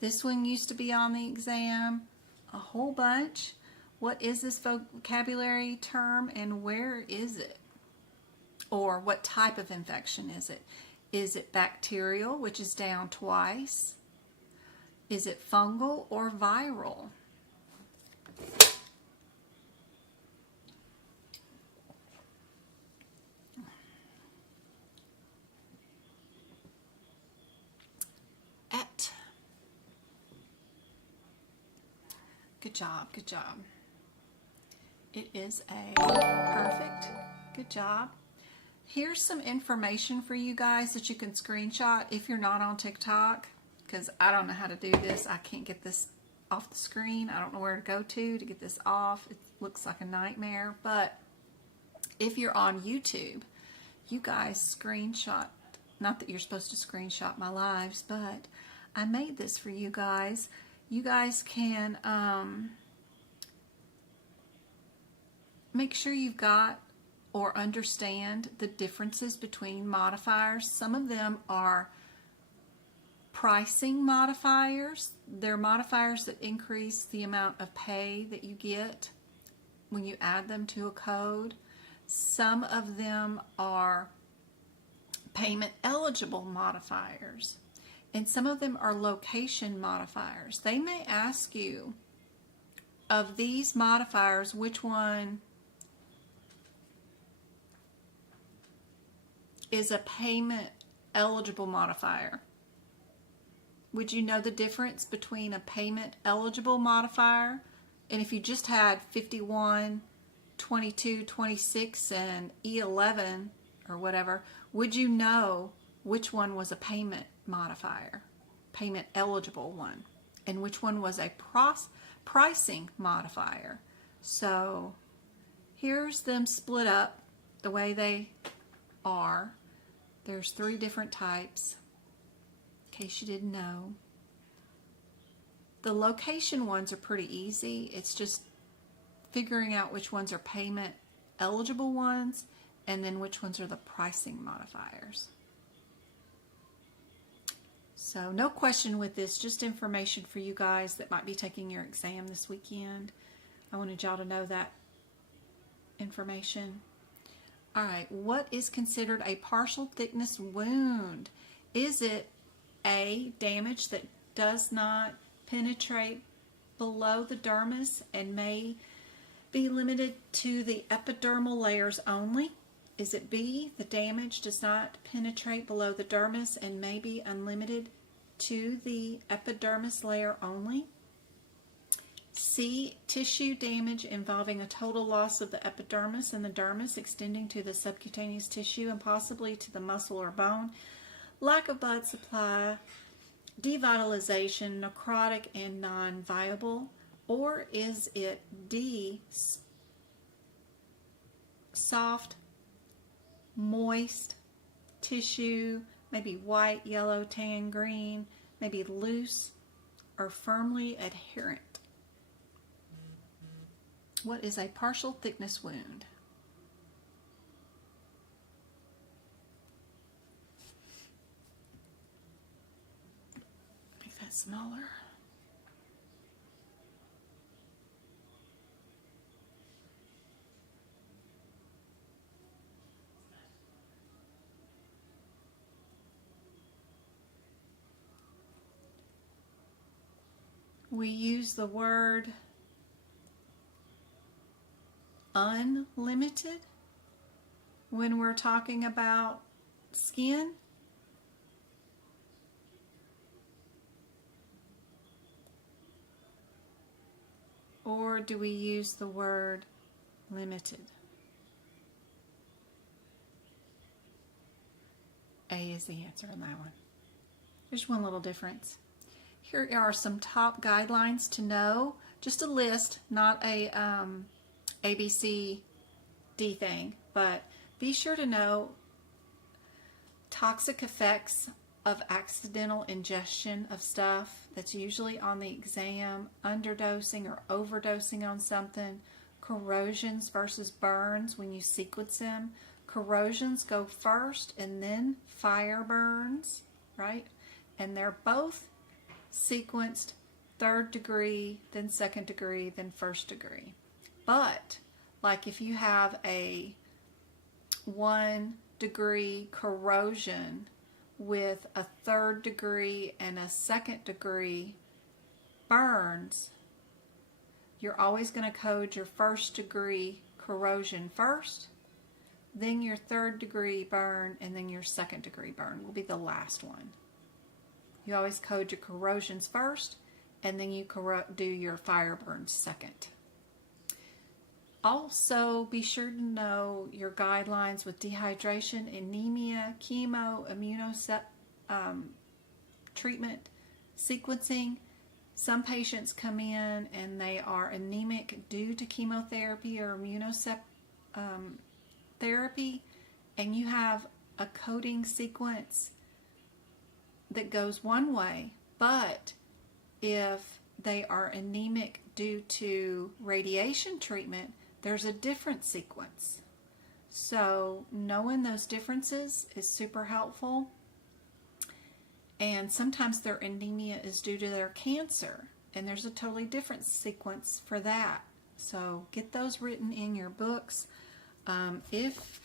This one used to be on the exam a whole bunch. What is this vocabulary term and where is it? Or what type of infection is it? Is it bacterial, which is down twice? Is it fungal or viral? Et. Good job, good job. It is a perfect. Good job. Here's some information for you guys that you can screenshot if you're not on TikTok, because I don't know how to do this. I can't get this off the screen. I don't know where to go to get this off. It looks like a nightmare. But if you're on YouTube, you guys screenshot. Not that you're supposed to screenshot my lives, but I made this for you guys. You guys can make sure you've got or understand the differences between modifiers. Some of them are pricing modifiers. They're modifiers that increase the amount of pay that you get when you add them to a code. Some of them are payment eligible modifiers. And some of them are location modifiers. They may ask you, of these modifiers, which one is a payment eligible modifier? Would you know the difference between a payment eligible modifier? And if you just had 51, 22, 26, and E11 or whatever, would you know which one was a payment modifier, payment eligible one, and which one was a pricing modifier? So here's them split up the way they are. There's 3 different types, in case you didn't know. The location ones are pretty easy. It's just figuring out which ones are payment eligible ones and then which ones are the pricing modifiers. So no question with this, just information for you guys that might be taking your exam this weekend. I wanted y'all to know that information. All right, what is considered a partial thickness wound? Is it A, damage that does not penetrate below the dermis and may be limited to the epidermal layers only? Is it B, the damage does not penetrate below the dermis and may be unlimited to the epidermis layer only? C, tissue damage involving a total loss of the epidermis and the dermis extending to the subcutaneous tissue and possibly to the muscle or bone, lack of blood supply, devitalization, necrotic and non-viable? Or is it D, soft, moist tissue, maybe white, yellow, tan, green, maybe loose or firmly adherent? What is a partial thickness wound? Make that smaller. We use the word unlimited when we're talking about skin. Or do we use the word limited? A is the answer on that one. There's one little difference. Here are some top guidelines to know. Just a list, not a ABCD thing, but be sure to know toxic effects of accidental ingestion of stuff. That's usually on the exam, underdosing or overdosing on something, corrosions versus burns when you sequence them. Corrosions go first and then fire burns, right? And they're both sequenced 3rd degree, then 2nd degree, then 1st degree. But like if you have a 1 degree corrosion with a 3rd degree and a 2nd degree burns, you're always going to code your 1st degree corrosion first, then your 3rd degree burn, and then your 2nd degree burn will be the last one. You always code your corrosions first, and then you do your fire burns second. Also, be sure to know your guidelines with dehydration, anemia, chemo, treatment, sequencing. Some patients come in and they are anemic due to chemotherapy or therapy, and you have a coding sequence that goes one way, but if they are anemic due to radiation treatment, there's a different sequence. So knowing those differences is super helpful. And sometimes their anemia is due to their cancer, and there's a totally different sequence for that. So get those written in your books. If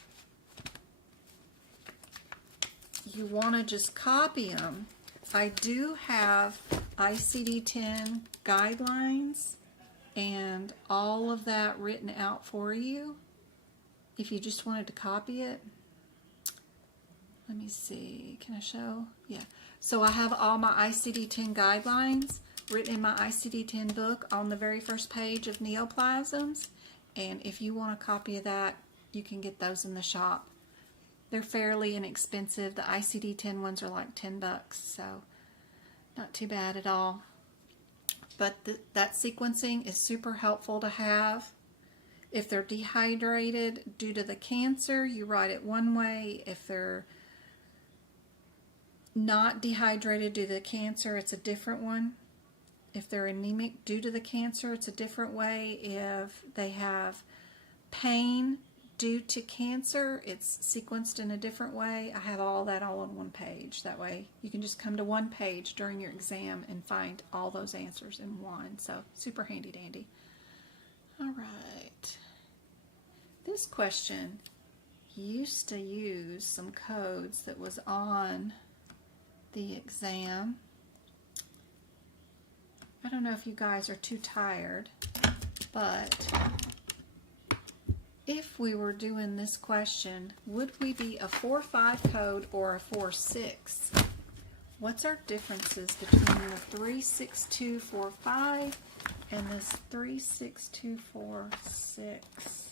you want to just copy them, I do have ICD-10 guidelines and all of that written out for you if you just wanted to copy it. Let me see, can I show? Yeah. So I have all my ICD-10 guidelines written in my ICD-10 book on the very first page of neoplasms. And if you want a copy of that, you can get those in the shop. They're fairly inexpensive. The ICD-10 ones are like $10, so not too bad at all. But that sequencing is super helpful to have. If they're dehydrated due to the cancer, you write it one way. If they're not dehydrated due to the cancer, it's a different one. If they're anemic due to the cancer, it's a different way. If they have pain due to cancer, it's sequenced in a different way. I have all that all on one page. That way you can just come to one page during your exam and find all those answers in one. So super handy dandy. All right. This question used to use some codes that was on the exam. I don't know if you guys are too tired, but if we were doing this question, would we be a 4-5 code or a 4-6? What's our differences between the 36245 and this 36246?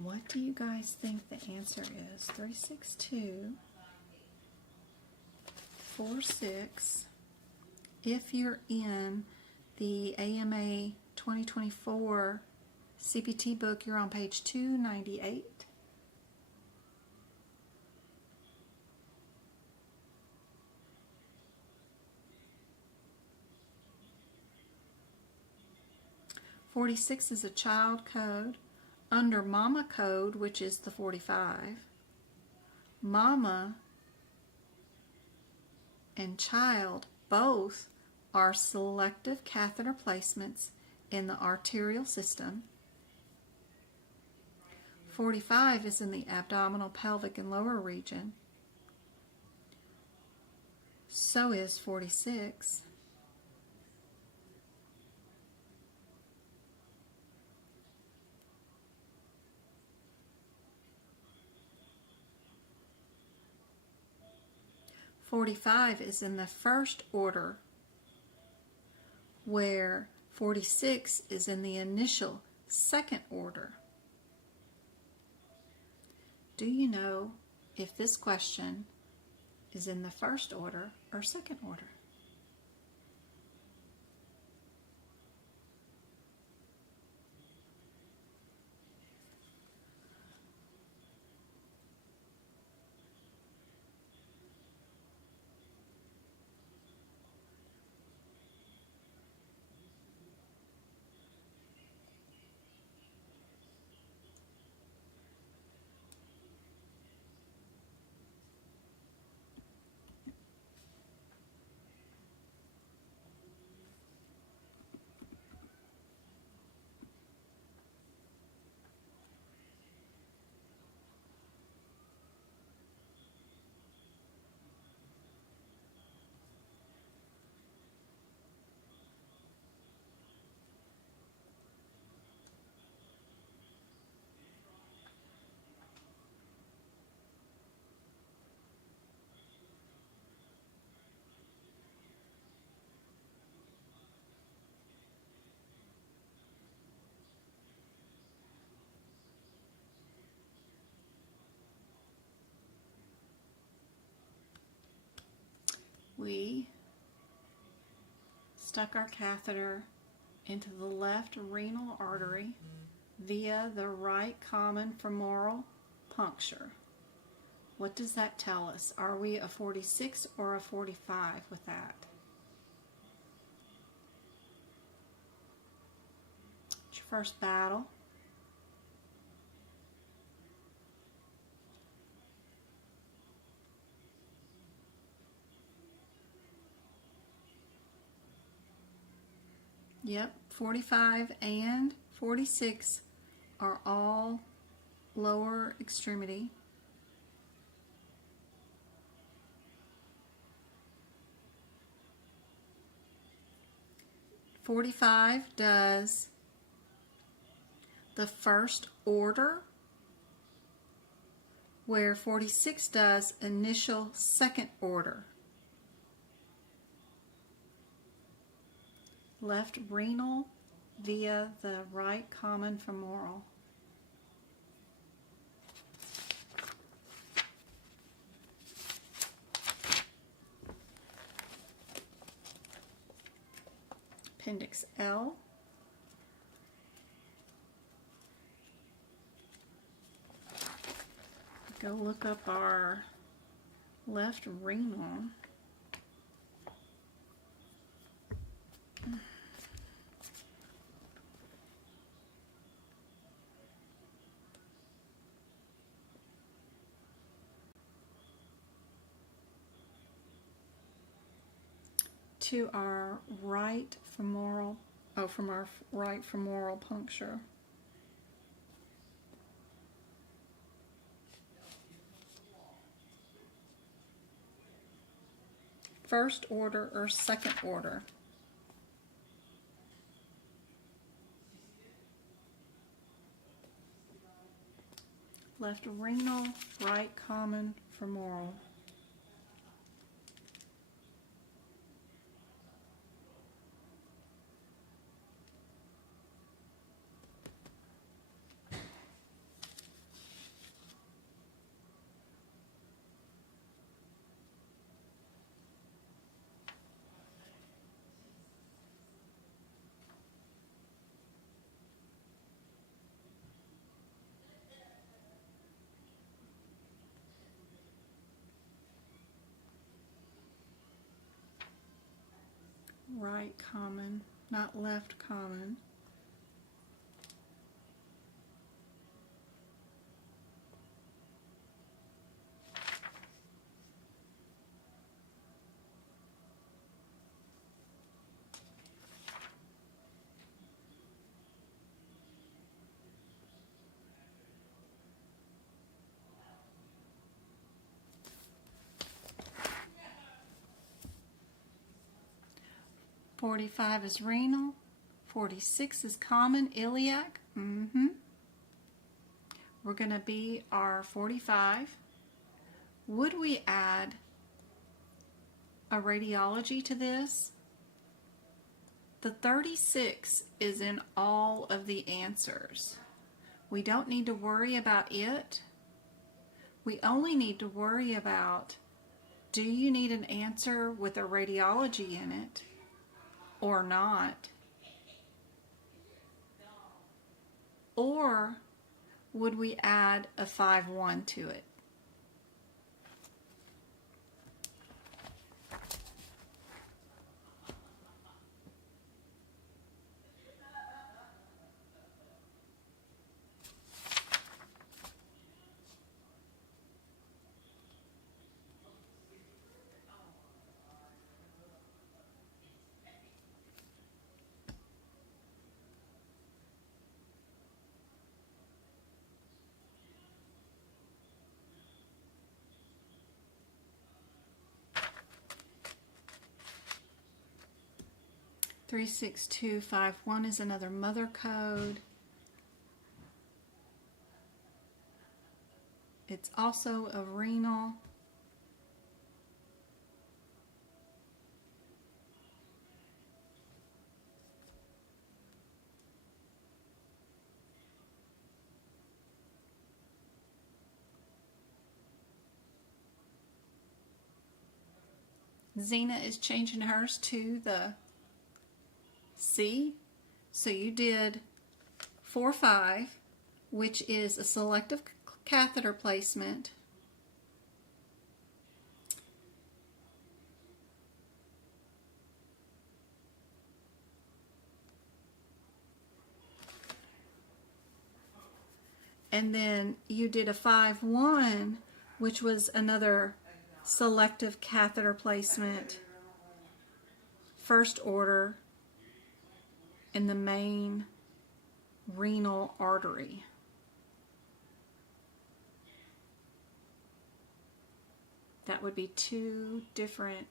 What do you guys think the answer is? 36246. If you're in the AMA 2024 CPT book, you're on page 298. .46 is a child code. Under mama code, which is the 45, mama and child both are selective catheter placements in the arterial system. 45 is in the abdominal, pelvic, and lower region. So is 46. .45 is in the first order, where 46 is in the initial second order. Do you know if this question is in the first order or second order? we stuck our catheter into the left renal artery via the right common femoral puncture. What does that tell us? Are we a 46 or a 45 with that? It's your first battle. Yep, 45 and 46 are all lower extremity. "45 does the first order, where 46 does initial second order. Left renal via the right common femoral. Appendix L. Go look up our left renal. To our right femoral, from our right femoral puncture. First order or second order? Left renal, right common femoral. Right common, not left common. "45 is renal, 46 is common iliac. We're going to be our 45. Would we add a radiology to this? The 36 is in all of the answers. We don't need to worry about it. We only need to worry about, do you need an answer with a radiology in it or not? Or would we add a 5-1 to it? "36251 is another mother code. It's also a renal. Zena is changing hers to the C. So you did 4-5, which is a selective catheter placement. And then you did a 5-1, which was another selective catheter placement, first order, in the main renal artery. That would be two different .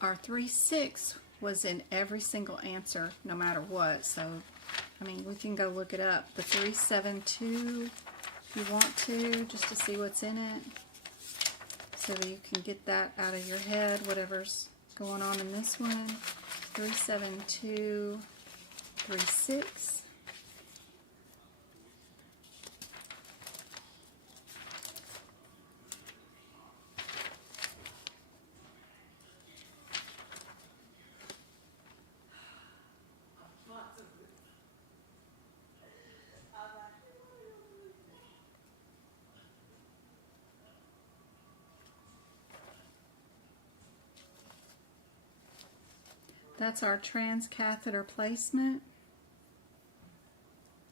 Our 3-6 was in every single answer, no matter what. So, I mean, we can go look it up. The 3-7-2, if you want to, just to see what's in it, so that you can get that out of your head, whatever's going on in this one. 3-7-2, 3-6. That's our transcatheter placement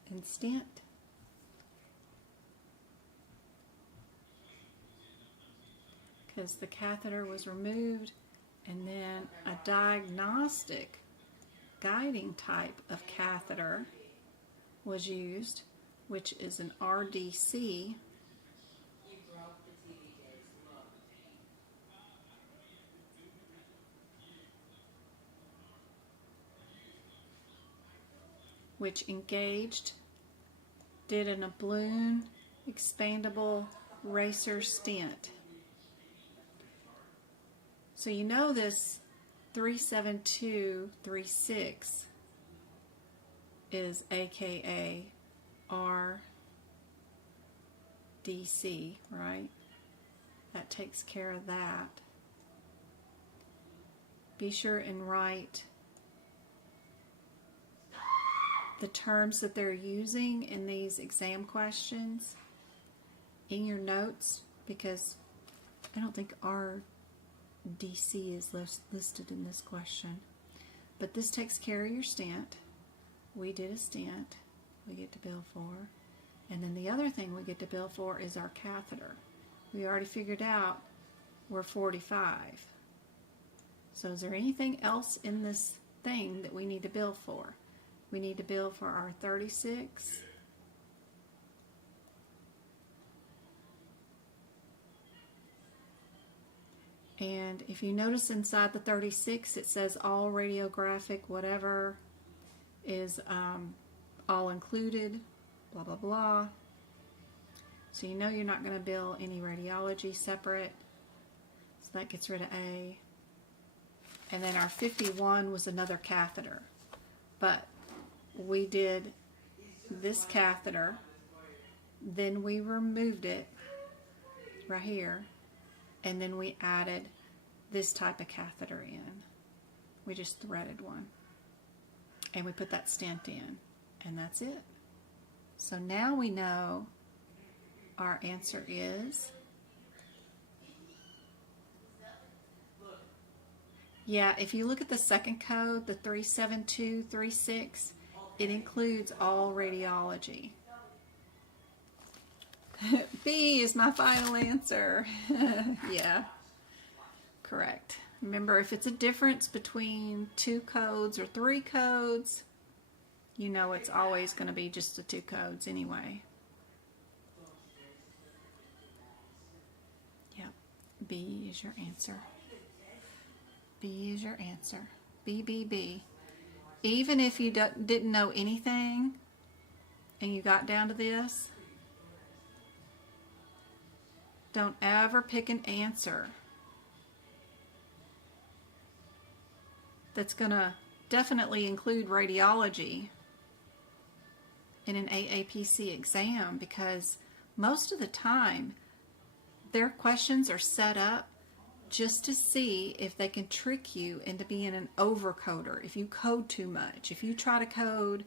and stent. Because the catheter was removed, and then a diagnostic guiding type of catheter was used, which is an RDC. Which engaged, did an balloon expandable racer stent. So you know this 3-7-2-3-6 is AKA RDC, right? That takes care of that. Be sure and write the terms that they're using in these exam questions in your notes, because I don't think RDC is listed in this question. But this takes care of your stent. We did a stent we get to bill for. And then the other thing we get to bill for is our catheter. We already figured out we're 45. So is there anything else in this thing that we need to bill for? We need to bill for our 36. And if you notice inside the 36, it says all radiographic whatever is all included, blah, blah, blah. So you know you're not going to bill any radiology separate. So that gets rid of A. And then our 51 was another catheter. But we did this catheter, then we removed it right here, and then we added this type of catheter in. We just threaded one, and we put that stent in, and that's it. So now we know our answer is, yeah, if you look at the second code, the 37236, it includes all radiology. B is my final answer. Yeah, correct. Remember, if it's a difference between 2 codes or 3 codes, you know it's always going to be just the 2 codes anyway. Yep, B is your answer. B is your answer. B, B, B. Even if you didn't know anything and you got down to this, don't ever pick an answer that's going to definitely include radiology in an AAPC exam, because most of the time their questions are set up just to see if they can trick you into being an overcoder. If you code too much, if you try to code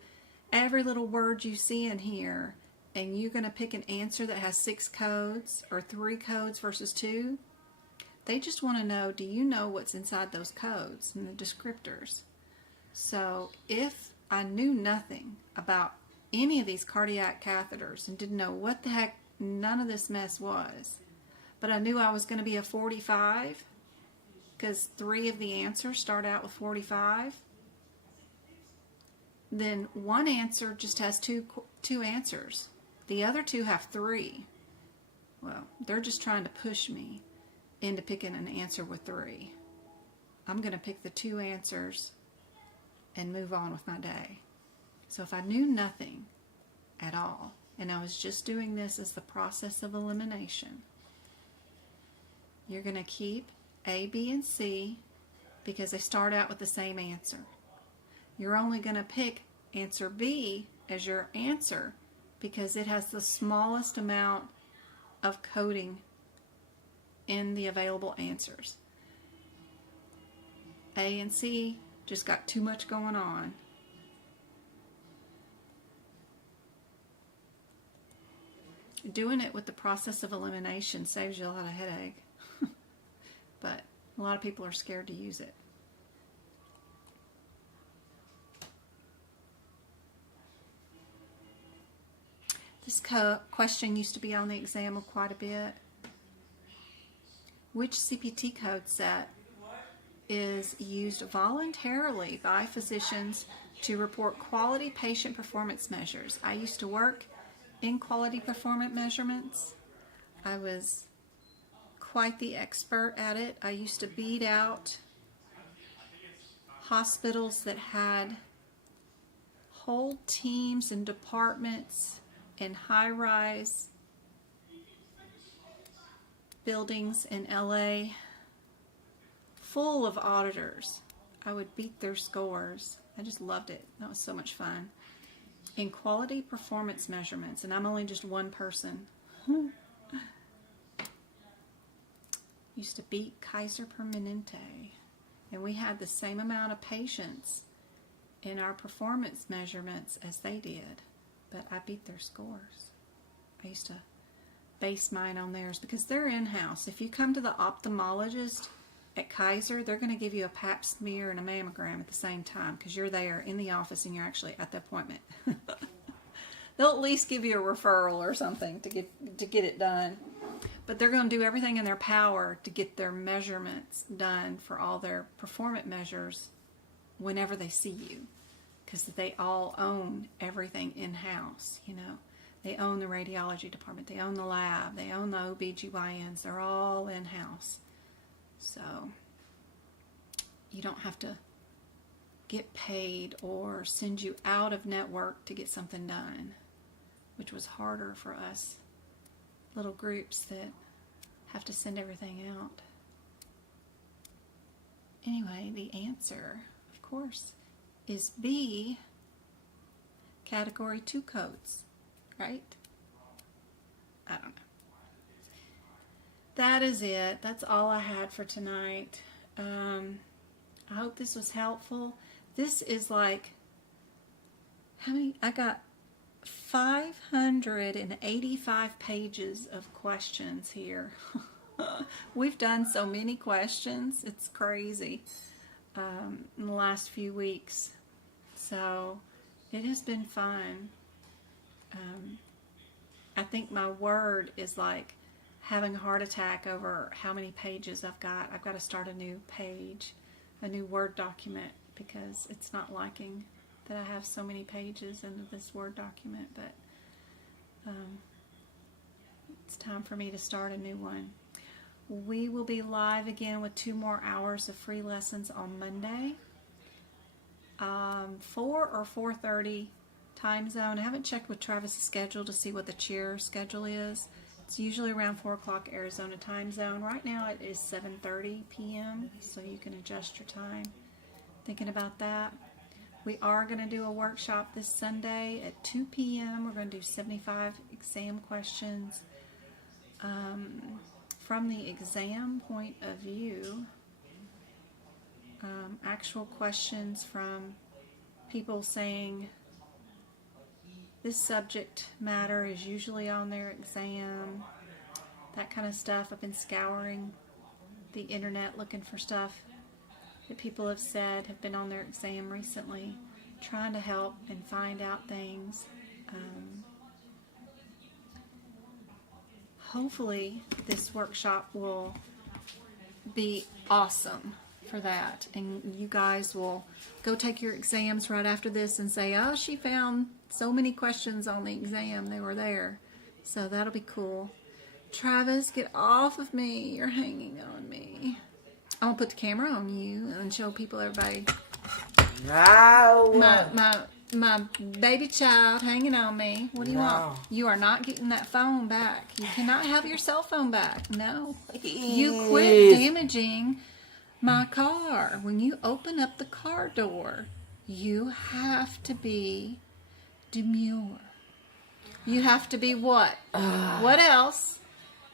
every little word you see in here and you're going to pick an answer that has 6 codes or 3 codes versus 2, they just want to know, do you know what's inside those codes and the descriptors? So if I knew nothing about any of these cardiac catheters and didn't know what the heck none of this mess was, but I knew I was going to be a 45 because 3 of the answers start out with 45, then one answer just has two answers. The other 2 have 3. Well, they're just trying to push me into picking an answer with 3. I'm going to pick the 2 answers and move on with my day. So if I knew nothing at all, and I was just doing this as the process of elimination, you're going to keep A, B, and C because they start out with the same answer. You're only going to pick answer B as your answer because it has the smallest amount of coding in the available answers. A and C just got too much going on. Doing it with the process of elimination saves you a lot of headache. But a lot of people are scared to use it. This question used to be on the exam quite a bit. Which CPT code set is used voluntarily by physicians to report quality patient performance measures? I used to work in quality performance measurements. I was quite the expert at it. I used to beat out hospitals that had whole teams and departments in high-rise buildings in LA full of auditors. I would beat their scores. I just loved it. That was so much fun. In quality performance measurements, and I'm only just one person. Used to beat Kaiser Permanente, and we had the same amount of patients in our performance measurements as they did, but I beat their scores. I used to base mine on theirs because they're in-house. If you come to the ophthalmologist at Kaiser, they're going to give you a pap smear and a mammogram at the same time because you're there in the office and you're actually at the appointment. They'll at least give you a referral or something to get it done. But they're going to do everything in their power to get their measurements done for all their performance measures whenever they see you, because they all own everything in-house, you know. They own the radiology department, they own the lab, they own the OBGYNs, they're all in-house. So you don't have to get paid or send you out of network to get something done, which was harder for us little groups that have to send everything out. Anyway, the answer, of course, is B, category 2 codes, right? I don't know. That is it. That's all I had for tonight. I hope this was helpful. This is like, how many? I got 585 pages of questions here. We've done so many questions. It's crazy in the last few weeks. So it has been fun. I think my word is like having a heart attack over how many pages I've got. I've got to start a new page, a new Word document, because it's not liking that I have so many pages into this Word document, but it's time for me to start a new one. We will be live again with 2 more hours of free lessons on Monday. 4 or 4:30 time zone. I haven't checked with Travis's schedule to see what the cheer schedule is. It's usually around 4 o'clock Arizona time zone. Right now it is 7:30 p.m., so you can adjust your time. Thinking about that. We are going to do a workshop this Sunday at 2 p.m. We're going to do 75 exam questions. From the exam point of view, actual questions from people saying this subject matter is usually on their exam, that kind of stuff. I've been scouring the internet looking for stuff that people have said have been on their exam recently, trying to help and find out things. Hopefully this workshop will be awesome for that, and you guys will go take your exams right after this and say, oh, she found so many questions on the exam, they were there. So that'll be cool. Travis, get off of me, you're hanging on me. I'm gonna put the camera on you and show people, everybody, No. my baby child hanging on me. What do you want? You are not getting that phone back. You cannot have your cell phone back. No. You quit damaging my car. When you open up the car door, you have to be demure. You have to be what? What else?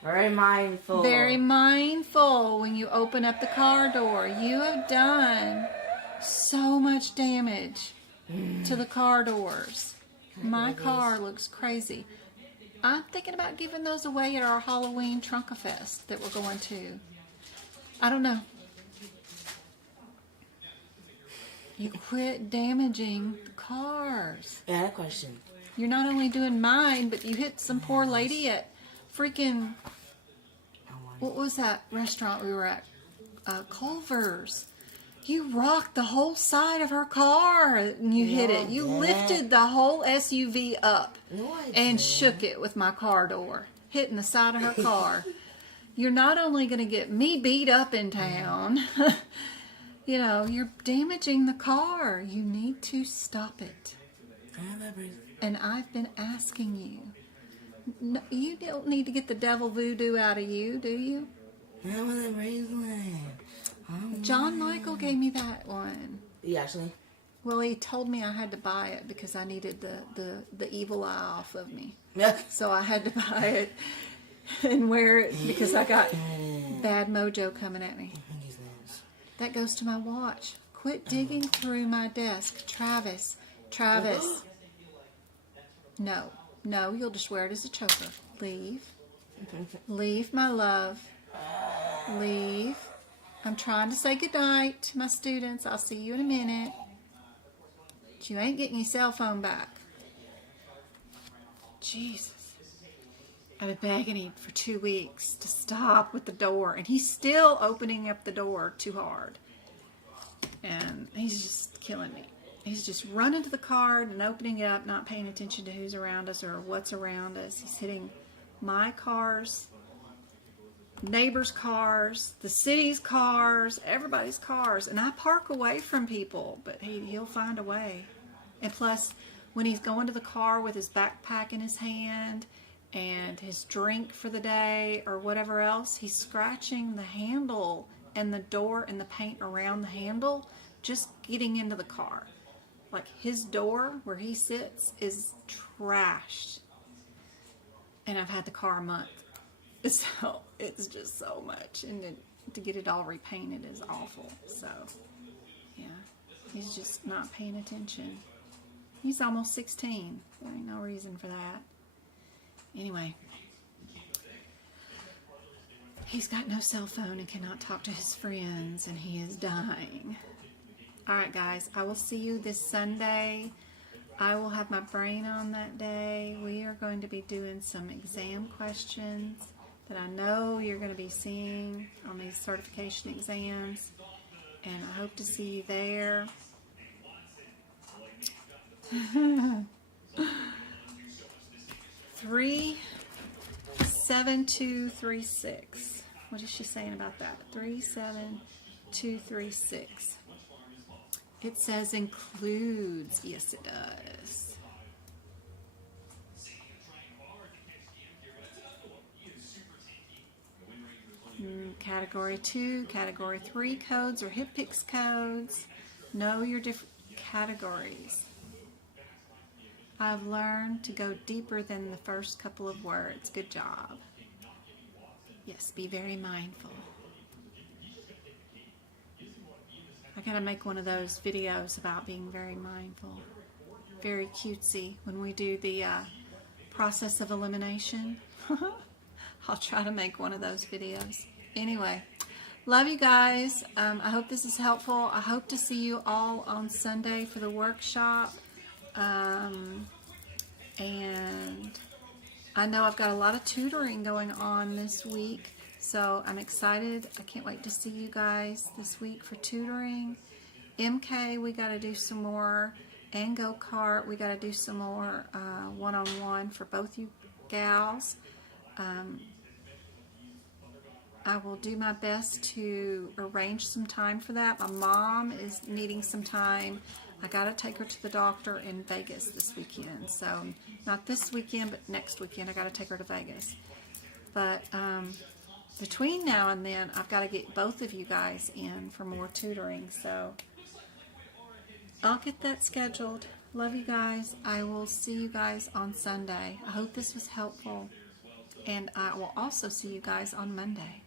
Very mindful. Very mindful when you open up the car door. You have done so much damage to the car doors. My car looks crazy. I'm thinking about giving those away at our Halloween Trunkafest that we're going to. I don't know. You quit damaging the cars. I had a question. You're not only doing mine, but you hit some poor lady at freaking, what was that restaurant we were at? Culver's. You rocked the whole side of her car and you hit it. You lifted the whole SUV up and shook it with my car door, hitting the side of her car. You're not only going to get me beat up in town, you know, you're damaging the car. You need to stop it. And I've been asking you. No, you don't need to get the devil voodoo out of you, do you? That was a bracelet. John Michael gave me that one. Yeah, actually. Well, he told me I had to buy it because I needed the evil eye off of me. Yeah. So I had to buy it and wear it because I got bad mojo coming at me. That goes to my watch. Quit digging through my desk. Travis. No, you'll just wear it as a choker. Leave. Leave, my love. Leave. I'm trying to say goodnight to my students. I'll see you in a minute. But you ain't getting your cell phone back. Jesus. I've been begging him for 2 weeks to stop with the door, and he's still opening up the door too hard. And he's just killing me. He's just running to the card and opening it up, not paying attention to who's around us or what's around us. He's hitting my cars, neighbors' cars, the city's cars, everybody's cars. And I park away from people, but he'll find a way. And plus, when he's going to the car with his backpack in his hand and his drink for the day or whatever else, he's scratching the handle and the door and the paint around the handle, just getting into the car. Like, his door where he sits is trashed. And I've had the car a month. So it's just so much. And to get it all repainted is awful. So, yeah. He's just not paying attention. He's almost 16. There ain't no reason for that. Anyway. He's got no cell phone and cannot talk to his friends. And he is dying. Alright guys, I will see you this Sunday. I will have my brain on that day. We are going to be doing some exam questions that I know you're going to be seeing on these certification exams. And I hope to see you there. 37236. What is she saying about that? 37236. It says includes. Yes, it does. Category 2, Category 3 codes or HipPix codes. Know your different categories. I've learned to go deeper than the first couple of words. Good job. Yes, be very mindful. I gotta make one of those videos about being very mindful. Very cutesy when we do the process of elimination. I'll try to make one of those videos. Anyway, love you guys. I hope this is helpful. I hope to see you all on Sunday for the workshop. And I know I've got a lot of tutoring going on this week, so I'm excited. I can't wait to see you guys this week for tutoring. MK, we got to do some more, and go-kart, we got to do some more one-on-one for both you gals. I will do my best to arrange some time for that. My mom is needing some time. I got to take her to the doctor in Vegas this weekend. So, not this weekend, but next weekend I got to take her to Vegas. But between now and then, I've got to get both of you guys in for more tutoring. So, I'll get that scheduled. Love you guys. I will see you guys on Sunday. I hope this was helpful. And I will also see you guys on Monday.